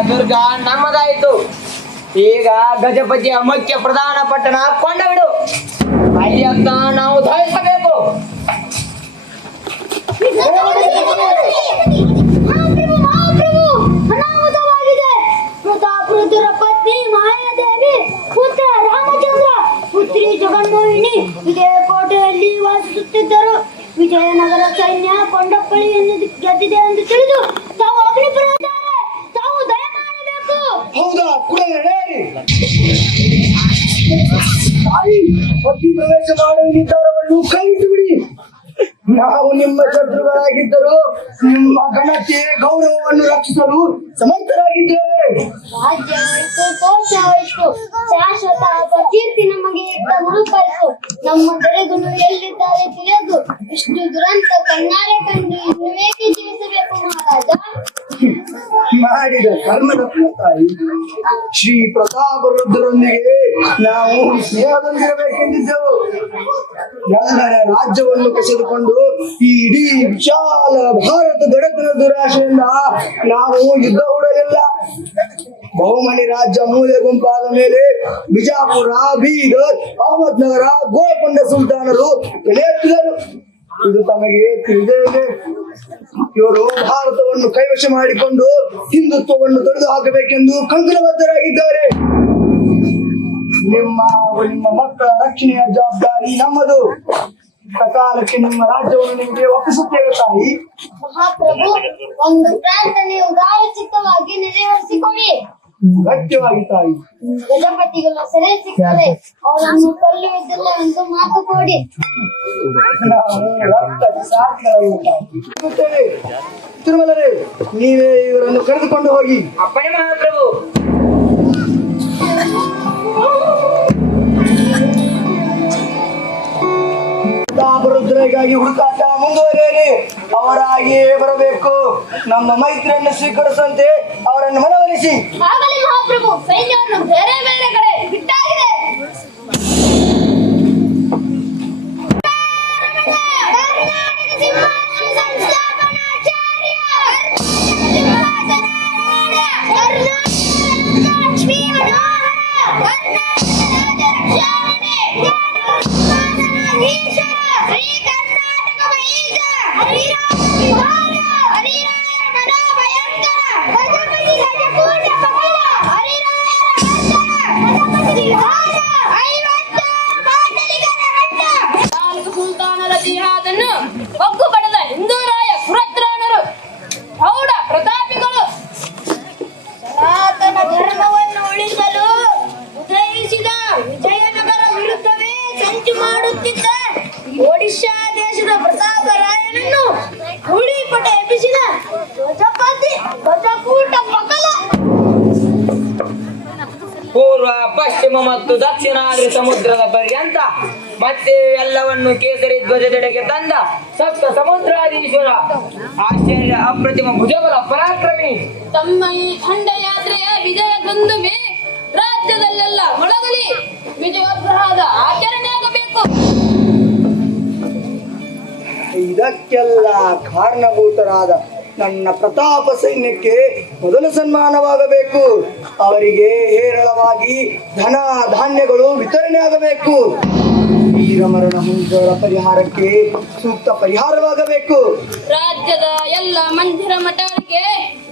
ದುರ್ಗ ನಮ್ಮದಾಯಿತು. ಈಗ ಗಜಪತಿಯ ಮುಖ್ಯ ಪ್ರಧಾನ ಪಟ್ಟಣ ಕೊಂಡವಿಡು. ಅಲ್ಲಿ ಅಂತ ನಾವು ಧಾವಿಸಬೇಕು. ಮಹಾಪ್ರಭು, ಅನಾಹುತವಾಗಿದೆ. ಪ್ರತಾಪರುದ್ರರ ಪತ್ನಿ ಮಾಯಾದೇವಿ, ಪುತ್ರ ರಾಮಚಂದ್ರ, ಪುತ್ರಿ ಜಗನ್ಮೋಹಿನಿ ಇದೇ ಕೋಟೆಯಲ್ಲಿ ವಾಸಿಸುತ್ತಿದ್ದರು. ವಿಜಯನಗರ ಸೈನ್ಯ ಕೊಂಡಪ್ಪಳಿಯನ್ನು ಗೆದ್ದಿದೆ ಎಂದು ತಿಳಿದು ತಾವು ಅಗ್ನಿಪುರದ್ದಾರೆ. ತಾವು ದಯ ಮಾಡಬೇಕು. ಹೌದಾ? ಕುಡಲೇರಿ ತಾಯಿ, ಅಗ್ನಿ ಪ್ರವೇಶ ಮಾಡುವ ನಿರ್ಧಾರವನ್ನು ಕೈಬಿಟ್ಟು ಬಿಡಿ. ನಾವು ನಿಮ್ಮ ಶತ್ರುಗಳಾಗಿದ್ದರೂ ನಿಮ್ಮ ಘನತೆ ಗೌರವವನ್ನು ರಕ್ಷಿಸಲು ಸಮರ್ಥರಾಗಿದ್ದೇವೆ. ರಾಜ್ಯವಾಯಿತು, ಕೋಶವಾಯಿತು, ಶಾಶ್ವತ ಅಪಕೀರ್ತಿ ನಮಗೆ ಇಟ್ಟ ಮುಳುಕಾಯಿತು. ನಮ್ಮ ದೊರೆಗಳು ಎಲ್ಲಿದ್ದಾರೆ ತಿಳಿಯದು. ಇಷ್ಟು ದುರಂತ ಕಣ್ಣಾರೆ ಕಂಡು ಇನ್ನುವೇಕೆ ಜೀವಿಸಬೇಕು ಮಹಾರಾಜ? ಮಾಡಿದ ಕರ್ಮದ ಫಲತಾಯಿ ಶ್ರೀ ಪ್ರತಾಪ ರುದ್ರರೊಂದಿಗೆ ನಾವು ಸ್ನೇಹದೊಂದಿರಬೇಕೆಂದಿದ್ದೆವು. ಎಲ್ಲರ ರಾಜ್ಯವನ್ನು ಕಸಿದುಕೊಂಡು ಈ ಇಡೀ ವಿಶಾಲ ಭಾರತ ದೊರೆತನ ದುರಾಶೆಯಿಂದ ನಾವು ಯುದ್ಧ ಹೂಡಲಿಲ್ಲ. ಬಹುಮನಿ ರಾಜ್ಯ ಮೂಲೆ ಗುಂಪಾದ ಮೇಲೆ ಬಿಜಾಪುರ, ಬೀದರ್, ಅಹಮದ್ನಗರ, ಗೋಲ್ಕೊಂಡ ಸುಲ್ತಾನರು ತಲೆ ಎತ್ತಿದರು. ಇದು ತಮಗೆ ತಿಳಿದೇ ಇದೆ. ಇವರು ಭಾರತವನ್ನು ಕೈವಶ ಮಾಡಿಕೊಂಡು ಹಿಂದುತ್ವವನ್ನು ತೊಡೆದು ಹಾಕಬೇಕೆಂದು ಕಂಕಣಬದ್ಧರಾಗಿದ್ದಾರೆ. ನಿಮ್ಮ ಮಕ್ಕಳ ರಕ್ಷಣೆಯ ಜವಾಬ್ದಾರಿ ನಮ್ಮದು. ಸಕಾಲಕ್ಕೆ ನಿಮ್ಮ ರಾಜ್ಯವನ್ನು ನಿಮಗೆ ಒಪ್ಪಿಸುತ್ತೇವೆ ತಾಯಿ. ಮಹಾಪ್ರಭು, ಒಂದು ಪ್ರಾರ್ಥನೆಯು ಗಾಯಚಿತ್ತವಾಗಿ ನೆರವೇರಿಸಿಕೊಡಿ. ಗಟ್ಯವಾಗಿ ತಾಯಿ. ಗಜಪತಿಗಳು ಸೆರೆ ಸಿಕ್ಕರೆ ಅವರನ್ನು ಕೊಲ್ಲುವುದಿಲ್ಲ ಎಂದು ಮಾತು ಕೊಡಿ. ನಾವು ರಕ್ತ ಸಾಕ್ಷಿಗಳನ್ನು ತಾಯಿ. ತಿರುಮಲರೇ, ನೀವೇ ಇವರನ್ನು ಕರೆದುಕೊಂಡು ಹೋಗಿ. ಅಪ್ಪಣೆ ಮಹಾಪ್ರಭು. ರುದ್ರಗಾಗಿ ಹುಡುಕಾಟ ಮುಂದುವರಿಯಲಿ. ಅವರಾಗಿಯೇ ಬರಬೇಕು. ನಮ್ಮ ಮೈತ್ರಿಯನ್ನು ಸ್ವೀಕರಿಸುವಂತೆ ಅವರನ್ನು ಮನವೊಲಿಸಿ. ಆಗಲಿ ಮಹಾಪ್ರಭು, ಸೈನ್ಯವನ್ನು ಬೇರೆ ಬೇರೆ ಕಡೆ ಬಿಟ್ಟಾಗಿದೆ. ನಾಲ್ಕು ಸುಲ್ತಾನರ ಜಿಹಾದನ್ನು ಒಗ್ಗು ಪಡೆದ ಹಿಂದೂರಾಯ ಪುರತ್ರಾಣರು ಪ್ರೌಢ ಪ್ರತಾಪಿಗಳು ಸನಾತನ ಧರ್ಮವನ್ನು ಉಳಿಸಲು ಉದಯಿಸಿದ ವಿಜಯನಗರ ವಿರುದ್ಧವೇ ಸಂಚು ಮಾಡುತ್ತಿದ್ದ ಒಡಿಶಾ ದೇಶದ ಪ್ರತಾಪರಾಯನನ್ನು ಹುಳಿಪಟ ಎಬ್ಬಿಸಿದ ಗಜಕೂಟ ಪಕಲ. ಪೂರ್ವ, ಪಶ್ಚಿಮ ಮತ್ತು ದಕ್ಷಿಣಾದ್ರಿ ಸಮುದ್ರದ ಪರ್ಯಂತ ಮತ್ತೆ ಎಲ್ಲವನ್ನು ಕೇಸರಿ ಧ್ವಜದೆಡೆಗೆ ತಂದ ಸಪ್ತ ಸಮುದ್ರಾಧೀಶ್ವರ ಆಶ್ಚರ್ಯ ಅಪ್ರತಿಮ ಭುಜಬಲ ಪರಾಕ್ರಮಿ. ತಮ್ಮ ಈ ಖಂಡಯಾತ್ರೆಯ ವಿಜಯದೊಂದಿಗೆ ರಾಜ್ಯದಲ್ಲೆಲ್ಲ ಮೊಳಗಲಿ ವಿಜಯೋತ್ಸವದ ಆಚರಣೆಯಾಗಬೇಕು. ಇದಕ್ಕೆಲ್ಲ ಕಾರಣಭೂತರಾದ ನನ್ನ ಪ್ರತಾಪ ಸೈನ್ಯಕ್ಕೆ ಮೊದಲು ಸನ್ಮಾನವಾಗಬೇಕು. ಅವರಿಗೆ ಹೇರಳವಾಗಿ ಧನ ಧಾನ್ಯಗಳು ವಿತರಣೆ ಆಗಬೇಕು. ವೀರಮರಣ ಹೊಂದಿದವರ ಪರಿಹಾರಕ್ಕೆ ಸೂಕ್ತ ಪರಿಹಾರವಾಗಬೇಕು. ರಾಜ್ಯದ ಎಲ್ಲ ಮಂದಿರ ಮಠಗಳಿಗೆ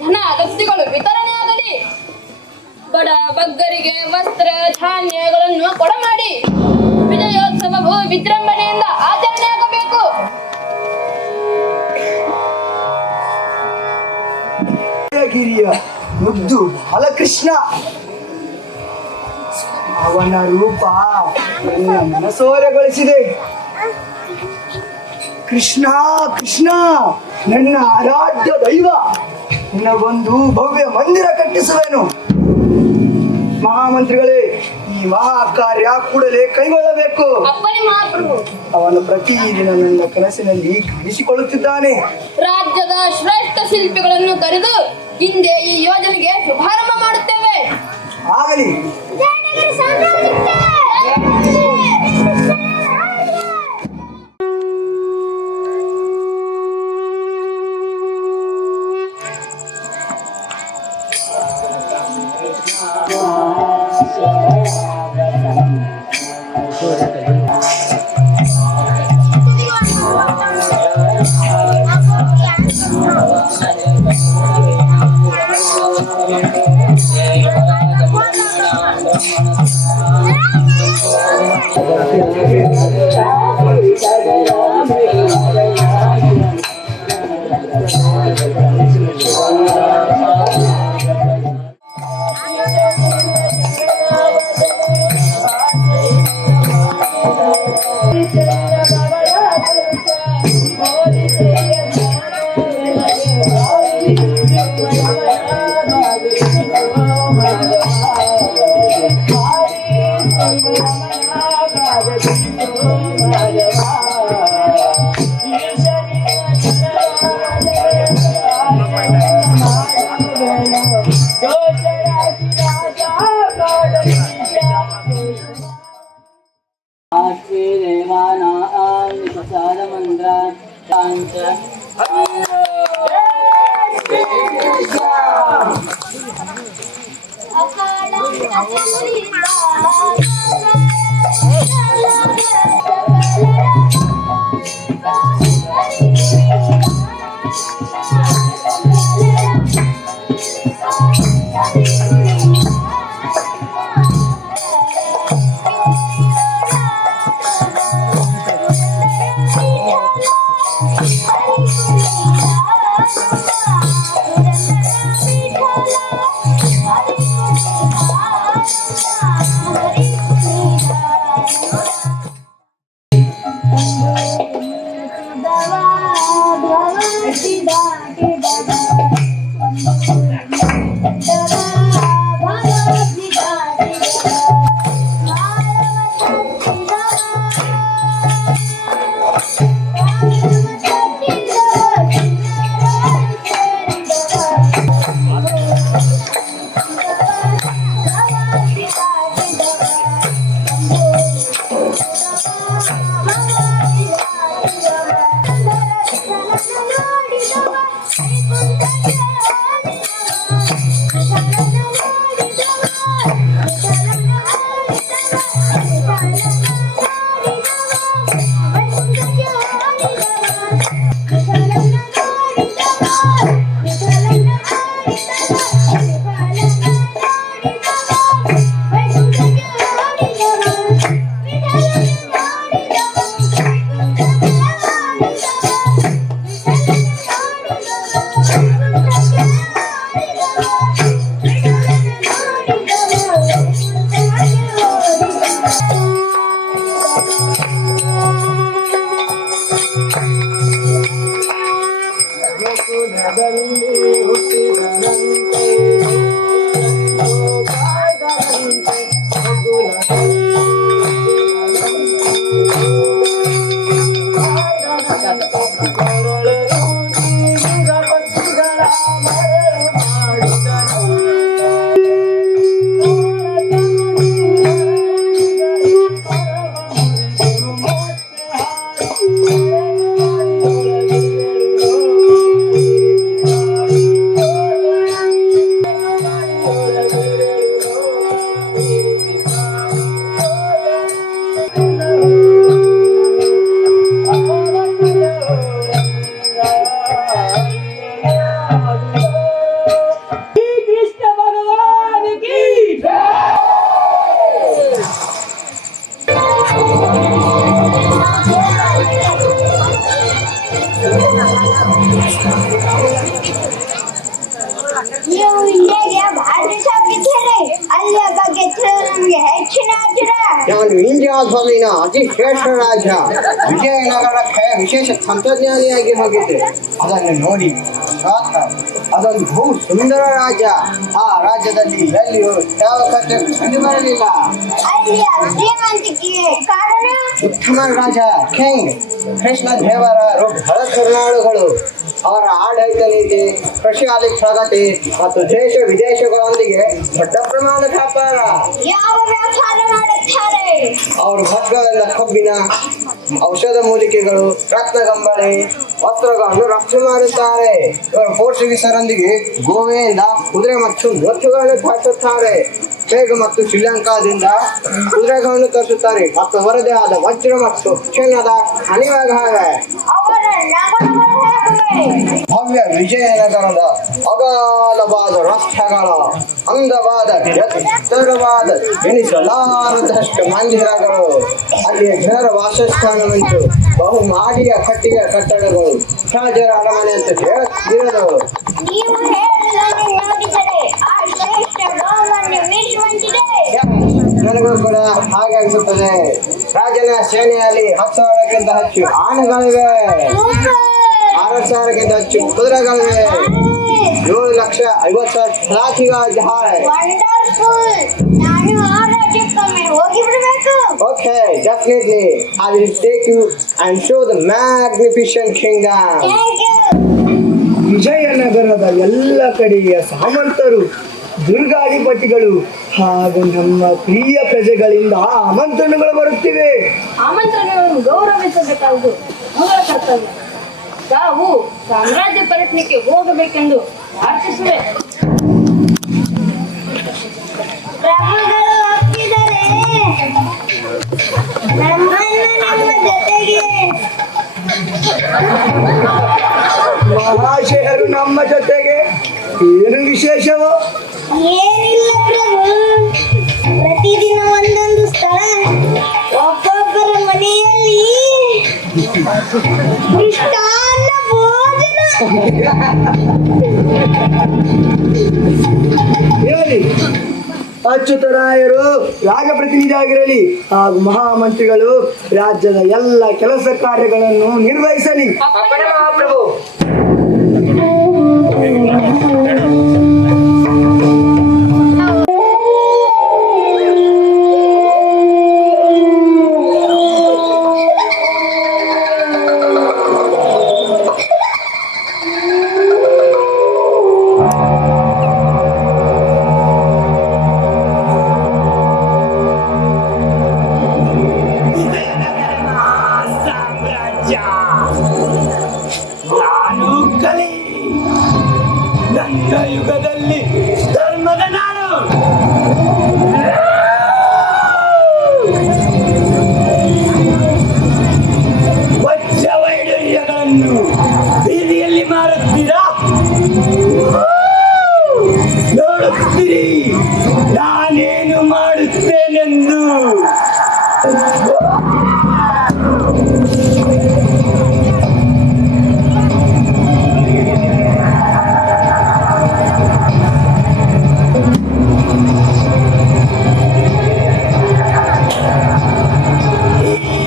ಧನ ದತ್ತಿಗಳು ವಿತರಣೆಯಾಗಲಿ. ಬಡ ಬಗ್ಗರಿಗೆ ವಸ್ತ್ರ ಧಾನ್ಯಗಳನ್ನು ಕೊಡಮಾಡಿ ವಿಜಯೋತ್ಸವವು ವಿಜೃಂಭಣೆಯಿಂದ ಆಚರಣೆಯಾಗಬೇಕು. ಗಿರಿಯ ಮುದ್ದು ಬಾಲಕೃಷ್ಣ, ಅವನ ರೂಪ ನನ್ನ ಮನಸೋರೆಗೊಳಿಸಿದೆ. ಕೃಷ್ಣ ಕೃಷ್ಣ, ನನ್ನ ಆರಾಧ್ಯ ದೈವ, ನಿನಗೊಂದು ಭವ್ಯ ಮಂದಿರ ಕಟ್ಟಿಸುವೆನು. ಮಹಾಮಂತ್ರಿಗಳೇ, ಈ ಮಹಾ ಕಾರ್ಯ ಕೂಡಲೇ ಕೈಗೊಳ್ಳಬೇಕು. ಅಪ್ಪಣೆ ಮಹಾಪ್ರಭು. ಅವನು ಪ್ರತಿದಿನ ನನ್ನ ಕನಸಿನಲ್ಲಿ ಕಾಣಿಸಿಕೊಳ್ಳುತ್ತಿದ್ದಾನೆ. ರಾಜ್ಯದ ಶ್ರೇಷ್ಠ ಶಿಲ್ಪಿಗಳನ್ನು ಕರೆದು ಹಿಂದೆ ಈ ಯೋಜನೆಗೆ ಶುಭಾರಂಭ ಮಾಡುತ್ತೇವೆ. ಆಗಲಿ. ವಿಜಯನಗರ ಸಾಮ್ರಾಜ್ಯಕ್ಕೆ ರಾಷ್ಟ್ರೇ ದೇವಾನಾಂ ಪ್ರಸಾದ ಮಂತ್ರ ಶಾಂತ ನೀವು ಇಂಡಿಯಾಗೆ ಭಾಳ ದಿವಸ ಆಗಿದ್ದೀರಿ. ಅಲ್ಲಿಯ ಬಗ್ಗೆ ನಮ್ಗೆ ಹೆಚ್ಚಿನ ಆಚಾರ. ನಾನು ಇಂಡಿಯಾದಲ್ಲಿನ ಅತಿ ಶ್ರೇಷ್ಠ ರಾಜ್ಯ ವಿಜಯನಗರಕ್ಕೆ ವಿಶೇಷ ತಂತ್ರಜ್ಞಾನಿಯಾಗಿ ಹೋಗಿದ್ದೆ. ಅದನ್ನು ನೋಡಿ ಅದೊಂದು ಬಹು ಸುಂದರ ರಾಜ್ಯ. ಆ ರಾಜ್ಯದಲ್ಲಿ ಎಲ್ಲಿಯೂ ಯಾವ ಕಥೆ ಕಂಡು ಬರಲಿಲ್ಲ. ಅಲ್ಲಿಯ ಶ್ರೀಮಂತಿಕೆಗೆ ಕಾರಣ ಉತ್ತಮ ರಾಜ ಕಿಂಗ್ ಕೃಷ್ಣ ದೇವರಾಯರು ಭರತನಾಡುಗಳು. ಅವರ ಆಡಳಿತ ನೀತಿ, ಕೃಷಿ ಪ್ರಗತಿ ಮತ್ತು ದೇಶ ವಿದೇಶಗಳೊಂದಿಗೆ ದೊಡ್ಡ ಪ್ರಮಾಣದ ವ್ಯಾಪಾರ. ಯಾವ ವ್ಯಾಪಾರ ಮಾಡುತ್ತಾರೆ? ಅವರು ಭಟ್ಗಳಿಂದ ಕಬ್ಬಿನ, ಔಷಧ ಮೂಲಿಕೆಗಳು, ರತ್ನಗಂಬಳಿ, ವಸ್ತ್ರಗಳನ್ನು ರಫ್ತು ಮಾಡುತ್ತಾರೆ. ಇವರು ಪೋರ್ಚುಗೀಸರೊಂದಿಗೆ ಗೋವೆಯಿಂದ ಕುದುರೆ ಮತ್ತು ಮೊತ್ತುಗಳನ್ನು ತರಿಸುತ್ತಾರೆ. ಪೇಗ್ ಮತ್ತು ಶ್ರೀಲಂಕಾದಿಂದ ಕುದುರೆಗಳನ್ನು ತರಿಸುತ್ತಾರೆ ಮತ್ತು ಅವರದೇ ಆದ ವಜ್ರ ಮತ್ತು ಚಿನ್ನದ ಅನಿವಾರ್ಯವೆ. ಅವರ ನಗರಗಳು ಹೇಗಿವೆ? ಭವ್ಯ ವಿಜಯನಗರದ ಅಗಾಧವಾದ ರಸ್ತೆಗಳ ಅಂದವಾದ ಎತ್ತರವಾದ ಎನಿಸಲಾರದಷ್ಟು ಮಂದಿರಗಳು, ಅಲ್ಲಿಯ ಜನರ ವಾಸಸ್ಥಾನವಂತೂ ಬಹುಮಾಡಿಯ ಕಟ್ಟಿಗೆ ಕಟ್ಟಡಗಳು, ರಾಜರ ಅರಮನೆ ಅಂತ ಹೇಳುತ್ತಿರಲು. ನೀವು ಹೇಳುವುದನ್ನು ನೋಡಿದರೆ ಆ ಶ್ರೇಷ್ಠ ರೋಮನ್ನು ಮೀರುವಂತಿದೆ. ನನಗೂ ಕೂಡ ಹಾಗೆ ಅನಿಸುತ್ತದೆ. ರಾಜನ ಸೇನೆಯಲ್ಲಿ 10,000ಕ್ಕಿಂತ ಹೆಚ್ಚು ಆನೆಗಳಿವೆ, 6,000ಕ್ಕಿಂತ ಹೆಚ್ಚು ಕುದುರೆಗಳಿವೆ, 7,50,000 ಸಾಥಿಗಳಿದ್ದಾರೆ. ವಂಡರ್ಫುಲ್. ನಾನು ಆ ರಾಜ್ಯಕ್ಕೊಮ್ಮೆ ಹೋಗಿ ಬಿಡಬೇಕು. Okay, definitely. I will take you and show the magnificent kingdom. Thank you. ವಿಜಯನಗರದ ಎಲ್ಲ ಕಡೆಯ ಸಾಮಂತರು, ದುರ್ಗಾಧಿಪತಿಗಳು ಹಾಗೂ ನಮ್ಮ ಪ್ರಿಯ ಪ್ರಜೆಗಳಿಂದ ಆಮಂತ್ರಣಗಳು ಬರುತ್ತಿವೆ. ಆಮಂತ್ರಣಗಳನ್ನು ಗೌರವಿಸಬೇಕಾಗುವುದು ಮೊದಲ ಕರ್ತವ್ಯ. ತಾವು ಸಾಮ್ರಾಜ್ಯ ಪರ್ಯಟನೆಗೆ ಹೋಗಬೇಕೆಂದು ಪ್ರಾರ್ಥಿಸುವೆ. ಪ್ರಭುಗಳು ಒಪ್ಪಿದರೆ ನಮ್ಮನ್ನು ನಮ್ಮ ಜೊತೆಗೆ ಮಹಾಶಯರು ನಮ್ಮ ಜೊತೆಗೆ ಏನು ವಿಶೇಷವೋ? ಏನಿಲ್ಲ ಪ್ರಭು, ಪ್ರತಿದಿನ ಒಂದೊಂದು ಸ್ಥಳ, ಒಬ್ಬೊಬ್ಬರ ಮನೆಯಲ್ಲಿ ಮೃಷ್ಟಾನ್ನ ಭೋಜನ. ಹೇಳಿ, ಅಚ್ಯುತರಾಯರು ರಾಜಪ್ರತಿನಿಧಿಯಾಗಿರಲಿ ಹಾಗೂ ಮಹಾಮಂತ್ರಿಗಳು ರಾಜ್ಯದ ಎಲ್ಲ ಕೆಲಸ ಕಾರ್ಯಗಳನ್ನು ನಿರ್ವಹಿಸಲಿ. ಅಪ್ಪಣೆ ಮಹಾಪ್ರಭು. ನಾನು ಕಲಿ, ನನ್ನ ಯುಗದಲ್ಲಿ ಧರ್ಮದ ನಾಡು. ವಜ್ರ ವೈಡೂರ್ಯಗಳನ್ನು ಬೀದಿಯಲ್ಲಿ ಮಾರುತ್ತೀರಾ? ನೋಡುತ್ತೀರಿ ನಾನೇನು ಮಾಡುತ್ತೇನೆಂದು.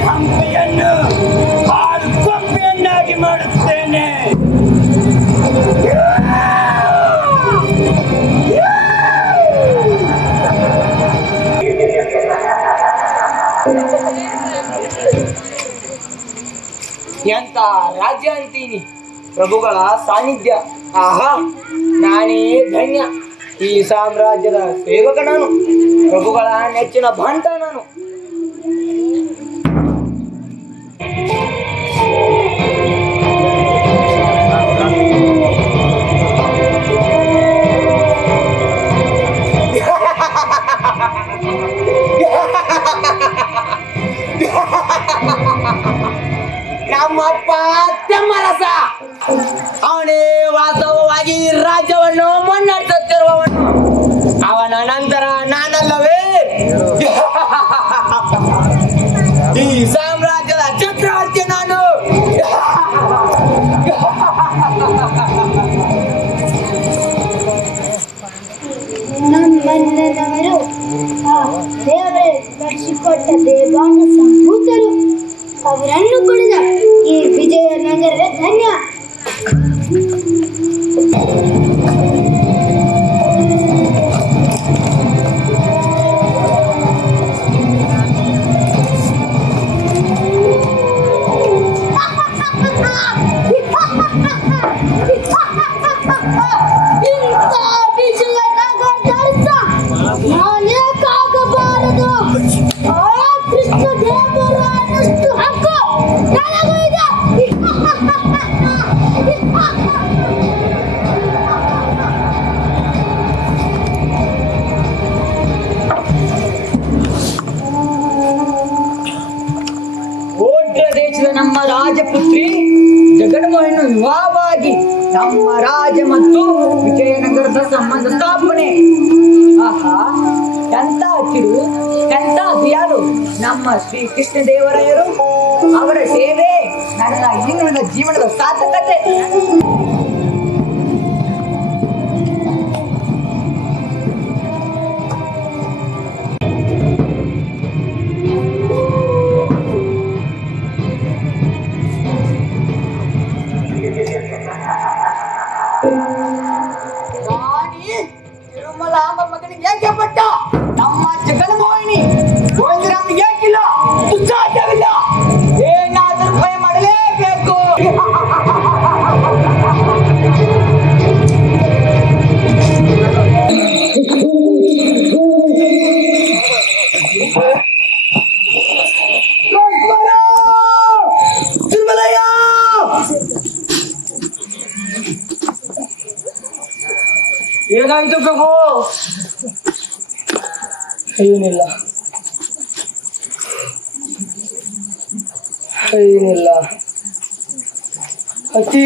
ಹಂಪಿಯನ್ನು ಹಾಡು ಕೊಂಬೆಯನ್ನಾಗಿ ಮಾಡುತ್ತೇನೆ. ಎಂತ ರಾಜ್ಯ ಅಂತೀನಿ, ಪ್ರಭುಗಳ ಸಾನ್ನಿಧ್ಯ. ಆಹಾ, ನಾನೇ ಧನ್ಯ. ಈ ಸಾಮ್ರಾಜ್ಯದ ಸೇವಕ ನಾನು, ಪ್ರಭುಗಳ ನೆಚ್ಚಿನ ಭಾಂಟ ನಾನು. ನಮ್ಮಪ್ಪ ತೆಮ್ಮರಸ ಅವನೇ ವಾಸ್ತವವಾಗಿ ರಾಜ್ಯವನ್ನು ಮುನ್ನಡೆಸುತ್ತಿರುವವನು. ಅವನ ನಂತರ ನಾನಲ್ಲವೇ ಈ ಸಾಮ್ರಾಜ್ಯದ ಚಕ್ರವರ್ತಿ ನಾನು. ನಮ್ಮನ್ನದವರು ಆ ದೇವರೇ ಕಟ್ಟಿಸಿಕೊಟ್ಟ ದೇವಾಂಗ ಸಂಭೂತರು. ಅವರನ್ನು ಪಡೆದ ಈ ವಿಜಯನಗರದ ಧನ್ಯ. ಇಂಥ ವಿಜಯನಗರದ ನಾನೇಕಾಗಬಾರದು. ಆ ಕೃಷ್ಣ ದೇವರನ್ನಷ್ಟು ಹಕ್ಕು ನನಗೂ ಇದೆ. ಓಡ್ಯ ದೇಶದ ನಮ್ಮ ರಾಜಪುತ್ರಿ ಜಗನ್ಮೋಹನ ವಿವಾಹವಾಗಿ ನಮ್ಮ ರಾಜ ಮತ್ತು ವಿಜಯನಗರದ ಸಂಬಂಧ ಸ್ಥಾಪನೆ. ಆಹಾ, ಎಂತ ಕಿರು, ಎಂತ ದಯಾಳು ನಮ್ಮ ಶ್ರೀ ಕೃಷ್ಣ ದೇವರಾಯರು. ಅವರ ಸೇವೆ ನನ್ನ ಇಂದಿನ ಜೀವನದ ಸಾರ್ಥಕತೆ. ರಾಣಿ ತಿರುಮಲಾಂಬ ಮಗನಿಗೆ ಏಕೆ ಪಟ್ಟ? ನಮ್ಮ ಜಗನ್ಮೋಹಿನಿ ಗೋವಿಂದರಾಮನಿಗೆ ಏಕಿಲ್ಲ? ಸಾಧ್ಯವಿಲ್ಲ. ಏನಾದರೂ ಭಯ ಮಾಡಲೇಬೇಕು. ಏನಾಯ್ತು ಪ್ರಭು? ಏನಿಲ್ಲ ಏನಿಲ್ಲ, ಅತಿ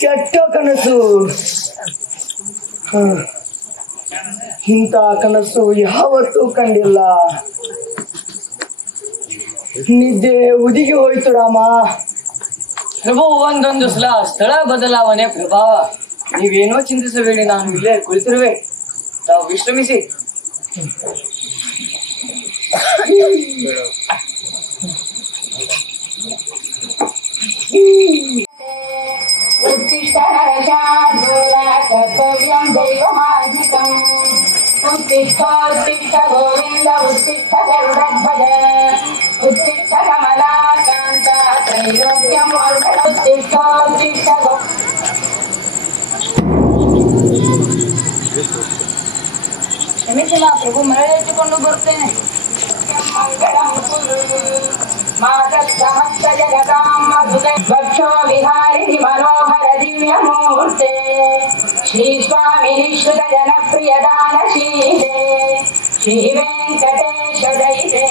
ಕೆಟ್ಟ ಕನಸು. ಇಂಥ ಕನಸು ಯಾವತ್ತೂ ಕಂಡಿಲ್ಲ. ನಿದ್ದೆ ಉದಿಗೆ ಹೋಯ್ತು ರಾಮ. ಪ್ರಭು, ಒಂದೊಂದು ಸಲ ಸ್ಥಳ ಬದಲಾವಣೆ ಪ್ರಭಾವ. ನೀವೇನೋ ಚಿಂತಿಸಬೇಡಿ, ನಾನು ಇಲ್ಲೇ ಕುಳಿತಿರುವೆ, ತಾವು ವಿಶ್ರಮಿಸಿ. उत्तिष्ठ गोविन्द उत्तिष्ठ गरुडध्वज उत्तिष्ठ कमलाकान्त त्रैलोक्यं उत्तिष्ठ उत्तिष्ठ ಕ್ಷಮಿಸಿಲ್ಲ ಪ್ರಭು, ಮರಳಿ ಎತ್ತಿಕೊಂಡು ಬರುತ್ತೇನೆ. ಭಕ್ಷೋ ವಿಹಾರಿಣಿ ಮನೋಹರ ದಿವ್ಯ ಮೂರ್ತೆ ಶ್ರೀ ಸ್ವಾಮಿ ನಿಶ್ರುತ ಜನಪ್ರಿಯ ದಾನಶೀಲೆ ಶ್ರೀ ವೆಂಕಟೇಶ ದೈತೆ.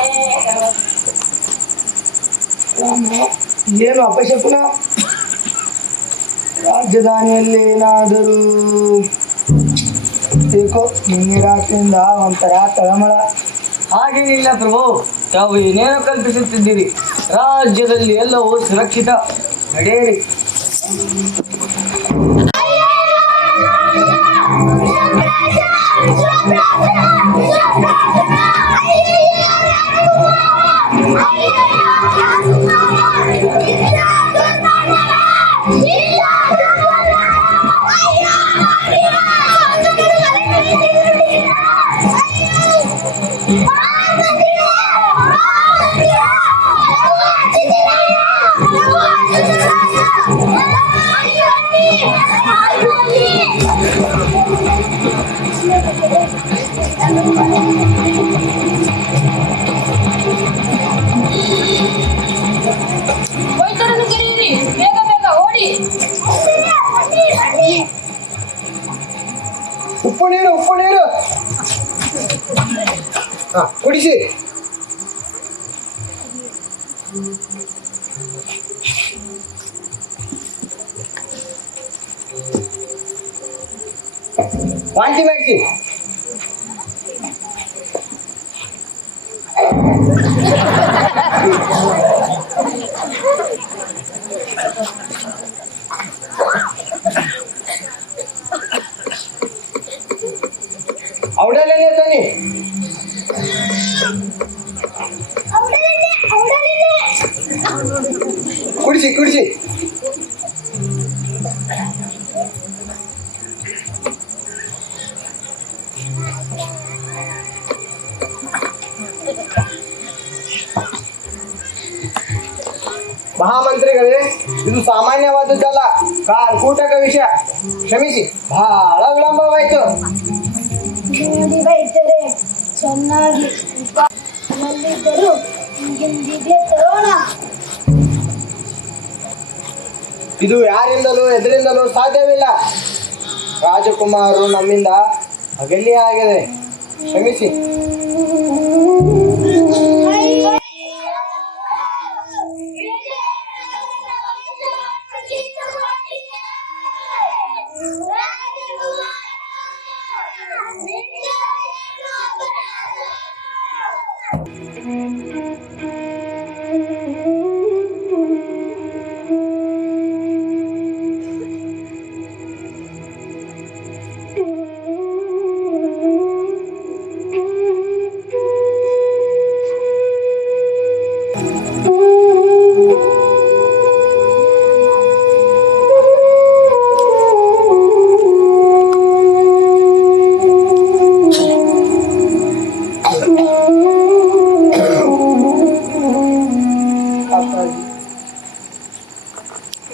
ಏನು ಅಪಶಕುನ? ರಾಜಧಾನಿಯಲ್ಲಿ ಏನಾದರೂ ಏಕೋ ನಿನ್ನೆ ರಾತ್ರಿಯಿಂದ ಒಂಥರ ತಳಮಳ. ಹಾಗೇನಿಲ್ಲ ಪ್ರಭು, ತಾವು ಏನೇನೋ ಕಲ್ಪಿಸುತ್ತಿದ್ದೀರಿ. ರಾಜ್ಯದಲ್ಲಿ ಎಲ್ಲವೂ ಸುರಕ್ಷಿತ. ನಡೆಯಿರಿ. ವೈದ್ಯರನ್ನು ಕರೆಯಿರಿ, ಬೇಗ ಬೇಗ ಓಡಿ. ಉಪ್ಪು ನೀರು ಕುಡಿಸಿ. ವಾಂತಿ ಮಾಡಿಸಿ. ಔಡಲೆಣ್ಣೆ ತನ್ನಿ. ಕುಡಿಸಿ. ಮಹಾಮಂತ್ರಿಗಳೇ, ಇದು ಸಾಮಾನ್ಯವಾದದ್ದಲ್ಲ, ಕಾರ್ಕೂಟಕ ವಿಷಯ. ಕ್ಷಮಿಸಿ, ಬಹಳ ವಿಳಂಬವಾಯಿತು. ನೋಡಿ ವೈದ್ಯರೇ, ಚೆನ್ನಾಗಿ ನಲ್ಲಿದ್ದರು ಹಿಂದಿದೆ ತರೋಣ. ಇದು ಯಾರಿಂದಲೂ ಎದರಿಂದಲೂ ಸಾಧ್ಯವಿಲ್ಲ. ರಾಜಕುಮಾರರು ನಮ್ಮಿಂದ ಅಗಲಿ ಆಗಿದೆ. ಕ್ಷಮಿಸಿ.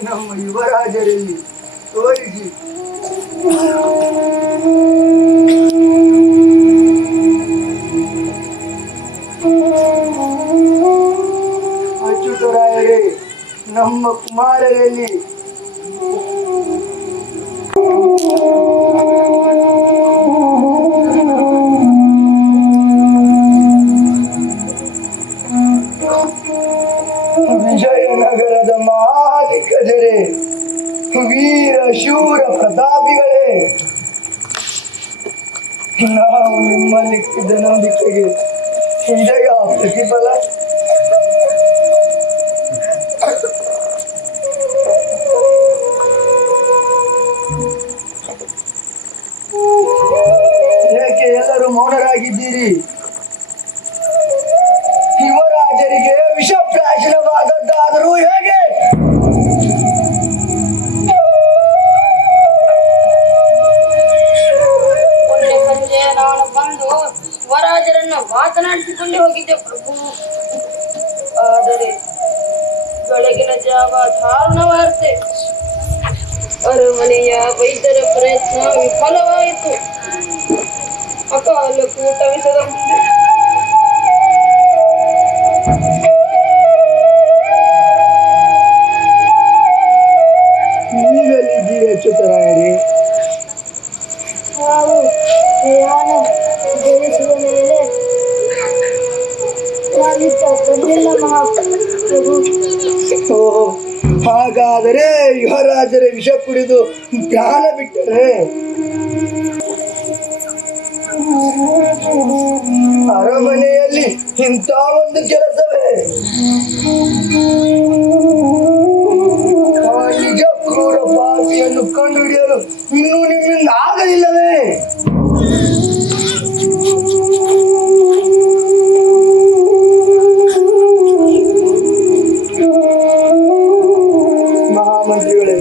ನಮ್ಮ ಯುವರಾಜರಲ್ಲಿ ತೋರಿಸಿ. ಅಚ್ಯುತರಾಯರೇ, ನಮ್ಮ ಕುಮಾರರಲ್ಲಿ ನಿಮ್ಮಿಟ್ಟಿದ್ದ ನಂಬಿಕೆಗೆ ಇದೆಯ ಪ್ರತಿಫಲ. ಏಕೆ ಎಲ್ಲರೂ ಮೌನರಾಗಿದ್ದೀರಿ? ಯುವರಾಜರಿಗೆ ವಿಷಪ್ರಾಶನವಾದದ್ದಾದರೂ ಹೇಗೆ? ಮೊನ್ನೆ ಸಂಜೆ ನಾನು ಬಂದು ಯುವರಾಜರನ್ನು ಮಾತನಾಡಿಸಿಕೊಂಡು ಹೋಗಿದ್ದೆ ಪ್ರಭು. ಆದರೆ ಬೆಳಗಿನ ಜಾವ ದಾರುಣ ವಾರ್ತೆ. ಅರಮನೆಯ ವೈದ್ಯರ ಪ್ರಯತ್ನ ವಿಫಲವಾಯಿತು. ಅಕಾಲ ಕೂಟ ವಿಷದ ಮುಂದೆ ನೀವೆಲ್ಲಿದ್ದೀರಿ ಅಚ್ಯುತರಾಯರೇ? ನಾವು ಪ್ರಯಾಣ ಬೆಳೆಸುವ ಮೇಲೆ ನಾವಿತ್ತ ಬಂದಿಲ್ಲ ಮಹಾಪ್ರಭು. ಓ, ಹಾಗಾದರೆ ಯುವರಾಜರ ವಿಷ ಕುಡಿದು ಪ್ರಾಣ ಬಿಟ್ಟರೆ ಅರಮನೆಯಲ್ಲಿ ಇಂಥ ಒಂದು ಕೆಲಸವೇ? ಆ ನಿಜ ಕ್ರೂರ ಪಾಪಿಯನ್ನು ಕಂಡುಹಿಡಿಯಲು ಇನ್ನೂ ನಿಮ್ಮಿಂದ ಆಗಲಿಲ್ಲವೇ? ಮಹಾಮಂತ್ರಿಗಳೇ,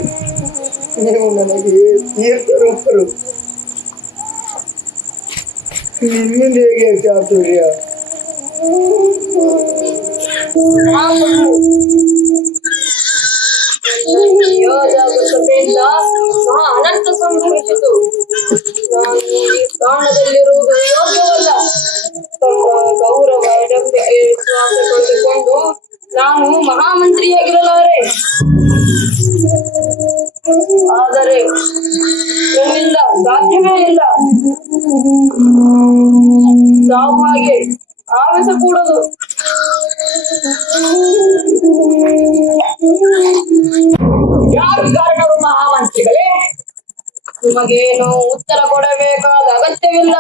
ನೀವು ನನಗೆ ತೀರ್ಥರೂಪರು. ನಿಮ್ಮಿಂದ ಹೇಗೆ ಚಾತುರ್ಯ? ಯೋಜಾಗೃತೆಯಿಂದ ಮಹಾ ಅನರ್ಥ ಸಂಭವಿಸಿತು. ನಾನು ಈ ಸ್ಥಾನದಲ್ಲಿರುವುದು ಯೋಗ್ಯವಲ್ಲ. ತಮ್ಮ ಗೌರವ ನಂಬಿಕೆ ವಿಶ್ವಾಸ ಕಳೆದುಕೊಂಡು ನಾನು ಮಹಾಮಂತ್ರಿಯಾಗಿರಲಾರೆ. ಆದರೆ ನನ್ನಿಂದ ಸಾಧ್ಯವೇ ಇಲ್ಲ. ತಾವು ಹಾಗೆ ಆವಿಸಕೂಡದು. ಯಾರು ಕಾರಣರು ಮಹಾಮಂತ್ರಿಗಳೇ? ನಿಮಗೇನು ಉತ್ತರ ಕೊಡಬೇಕಾದ ಅಗತ್ಯವಿಲ್ಲ.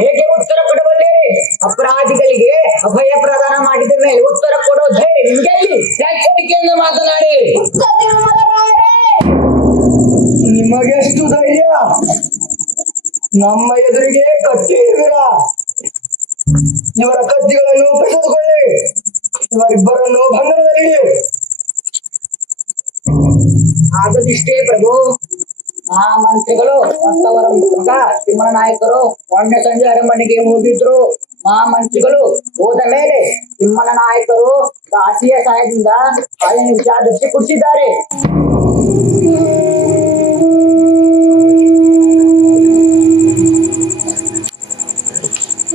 ಹೇಗೆ ಉತ್ತರ ಕೊಡಬಲ್ಲೇರಿ? ಅಪರಾಧಿಗಳಿಗೆ ಅಭಯ ಪ್ರದಾನ ಮಾಡಿದ ಮೇಲೆ ಉತ್ತರ ಕೊಡೋ ಧೈರ್ಯ ನಿಮ್ಗೆಲ್ಲಿ? ಎಚ್ಚರಿಕೆಯಿಂದ ಮಾತನಾಡಿ. ನಿಮಗೆಷ್ಟು ಧೈರ್ಯ? ನಮ್ಮ ಎದುರಿಗೆ ಕತ್ತಿ ಹಿಡಿದಿರಾ? ಇವರ ಕತ್ತಿಗಳನ್ನು ಕಸಿದುಕೊಳ್ಳಿ. ಇವರಿಬ್ಬರನ್ನು ಬಂಧನದಲ್ಲಿಡಿ. ಆಗದಿಷ್ಟೇ ಪ್ರಭು. ಮಹಾಮಂತ್ರಿಗಳು ಮತ್ತವರ ಮಗ ತಿಮ್ಮಣ್ಣ ನಾಯಕರು ಮೊನ್ನೆ ಸಂಜೆ ಅರಮನೆಗೆ ಹೋಗಿದ್ರು. ಮಹಾಮಂತ್ರಿಗಳು ಹೋದ ಮೇಲೆ ತಿಮ್ಮಣ್ಣ ನಾಯಕರು ದಾಸಿಯ ಸಹಾಯದಿಂದ ಹಾಲಿನ ವಿಷಾದರ್ಶಿ ಕುಡಿಸಿದ್ದಾರೆ.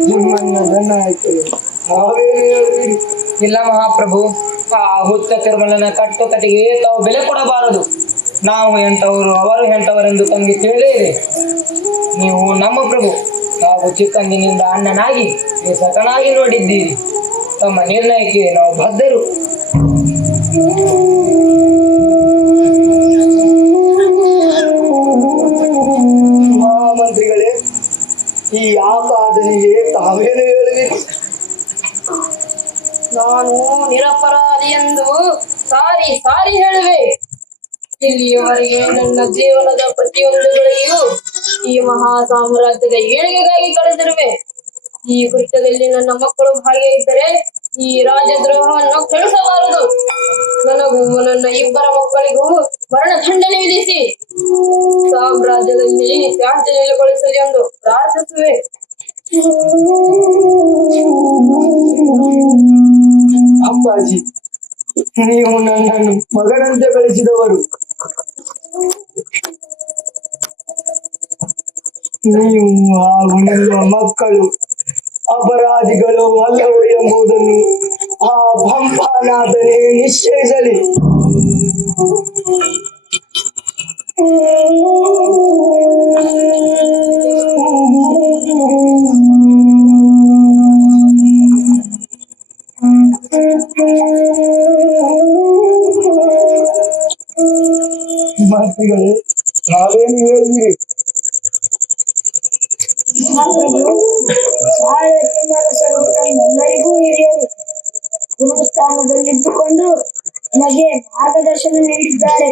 ನಿಮ್ಮನ್ನ ನಾಯಕರು ನಾವೇನು ಹೇಳಿರಿ? ಇಲ್ಲ ಮಹಾಪ್ರಭು, ಆ ಹುತ್ತ ತಿರುಮಲನ ಕಟ್ಟುಕತೆಗೆ ತಾವು ಬೆಲೆ ಕೊಡಬಾರದು. ನಾವು ಎಂಟವರು ಅವರು ಎಂಟವರೆಂದು ತಮಗೆ ತಿಳಿದೇ ಇದೆ. ನೀವು ನಮ್ಮ ಪ್ರಭು. ನಾವು ಚಿಕ್ಕಂದಿನಿಂದ ಅಣ್ಣನಾಗಿ ಸಖನಾಗಿ ನೋಡಿದ್ದೀರಿ. ತಮ್ಮ ನಿರ್ಣಯಕ್ಕೆ ನಾವು ಬದ್ಧರು. ಮಹಾಮಂತ್ರಿಗಳೇ, ಈ ಆಪಾದನೆಗೆ ತಾವೇನು ಹೇಳಿರಿ? ನಾನು ನಿರಪರಾಧಿ ಎಂದು ಸಾರಿ ಸಾರಿ ಹೇಳುವೆ. ಇಲ್ಲಿಯವರೆಗೆ ನನ್ನ ಜೀವನದ ಪ್ರತಿಯೊಂದು ಗಳಿಗೆಯೂ ಈ ಮಹಾ ಸಾಮ್ರಾಜ್ಯದ ಏಳಿಗೆಗಾಗಿ ಕಳೆದಿರುವೆ. ಈ ಕೃತ್ಯದಲ್ಲಿ ನನ್ನ ಮಕ್ಕಳು ಭಾಗಿಯಾಗಿದ್ದರೆ ಈ ರಾಜದ್ರೋಹವನ್ನು ಕ್ಷಮಿಸಬಾರದು. ನನಗೂ ನನ್ನ ಇಬ್ಬರ ಮಕ್ಕಳಿಗೂ ಮರಣದಂಡನೆ ವಿಧಿಸಿ ಸಾಮ್ರಾಜ್ಯದಲ್ಲಿ ಶಾಂತಿ ನೆಲೆಗೊಳಿಸಲಿ ಎಂದು ಪ್ರಾರ್ಥಿಸುವೆ. ಅಪ್ಪಾಜಿ, ನೀವು ನನ್ನನ್ನು ಮಗನಂತೆ ಬೆಳೆಸಿದವರು. ನೀವು ಹಾಗೂ ನಿಮ್ಮ ಮಕ್ಕಳು ಅಪರಾಧಿಗಳು ಅಲ್ಲವೋ ಎಂಬುದನ್ನು ಆ ಪಂಪನಾಥನೇ ನಿಶ್ಚಯಿಸಲಿ. ಮಂತ್ರಿಗಳೇ, ತಾವೇನು ಹೇಳಿದಿರಿ? ಸ್ಥಾನದಲ್ಲಿದ್ದುಕೊಂಡು ನಮಗೆ ಮಾರ್ಗದರ್ಶನ ನೀಡಿದ್ದಾರೆ.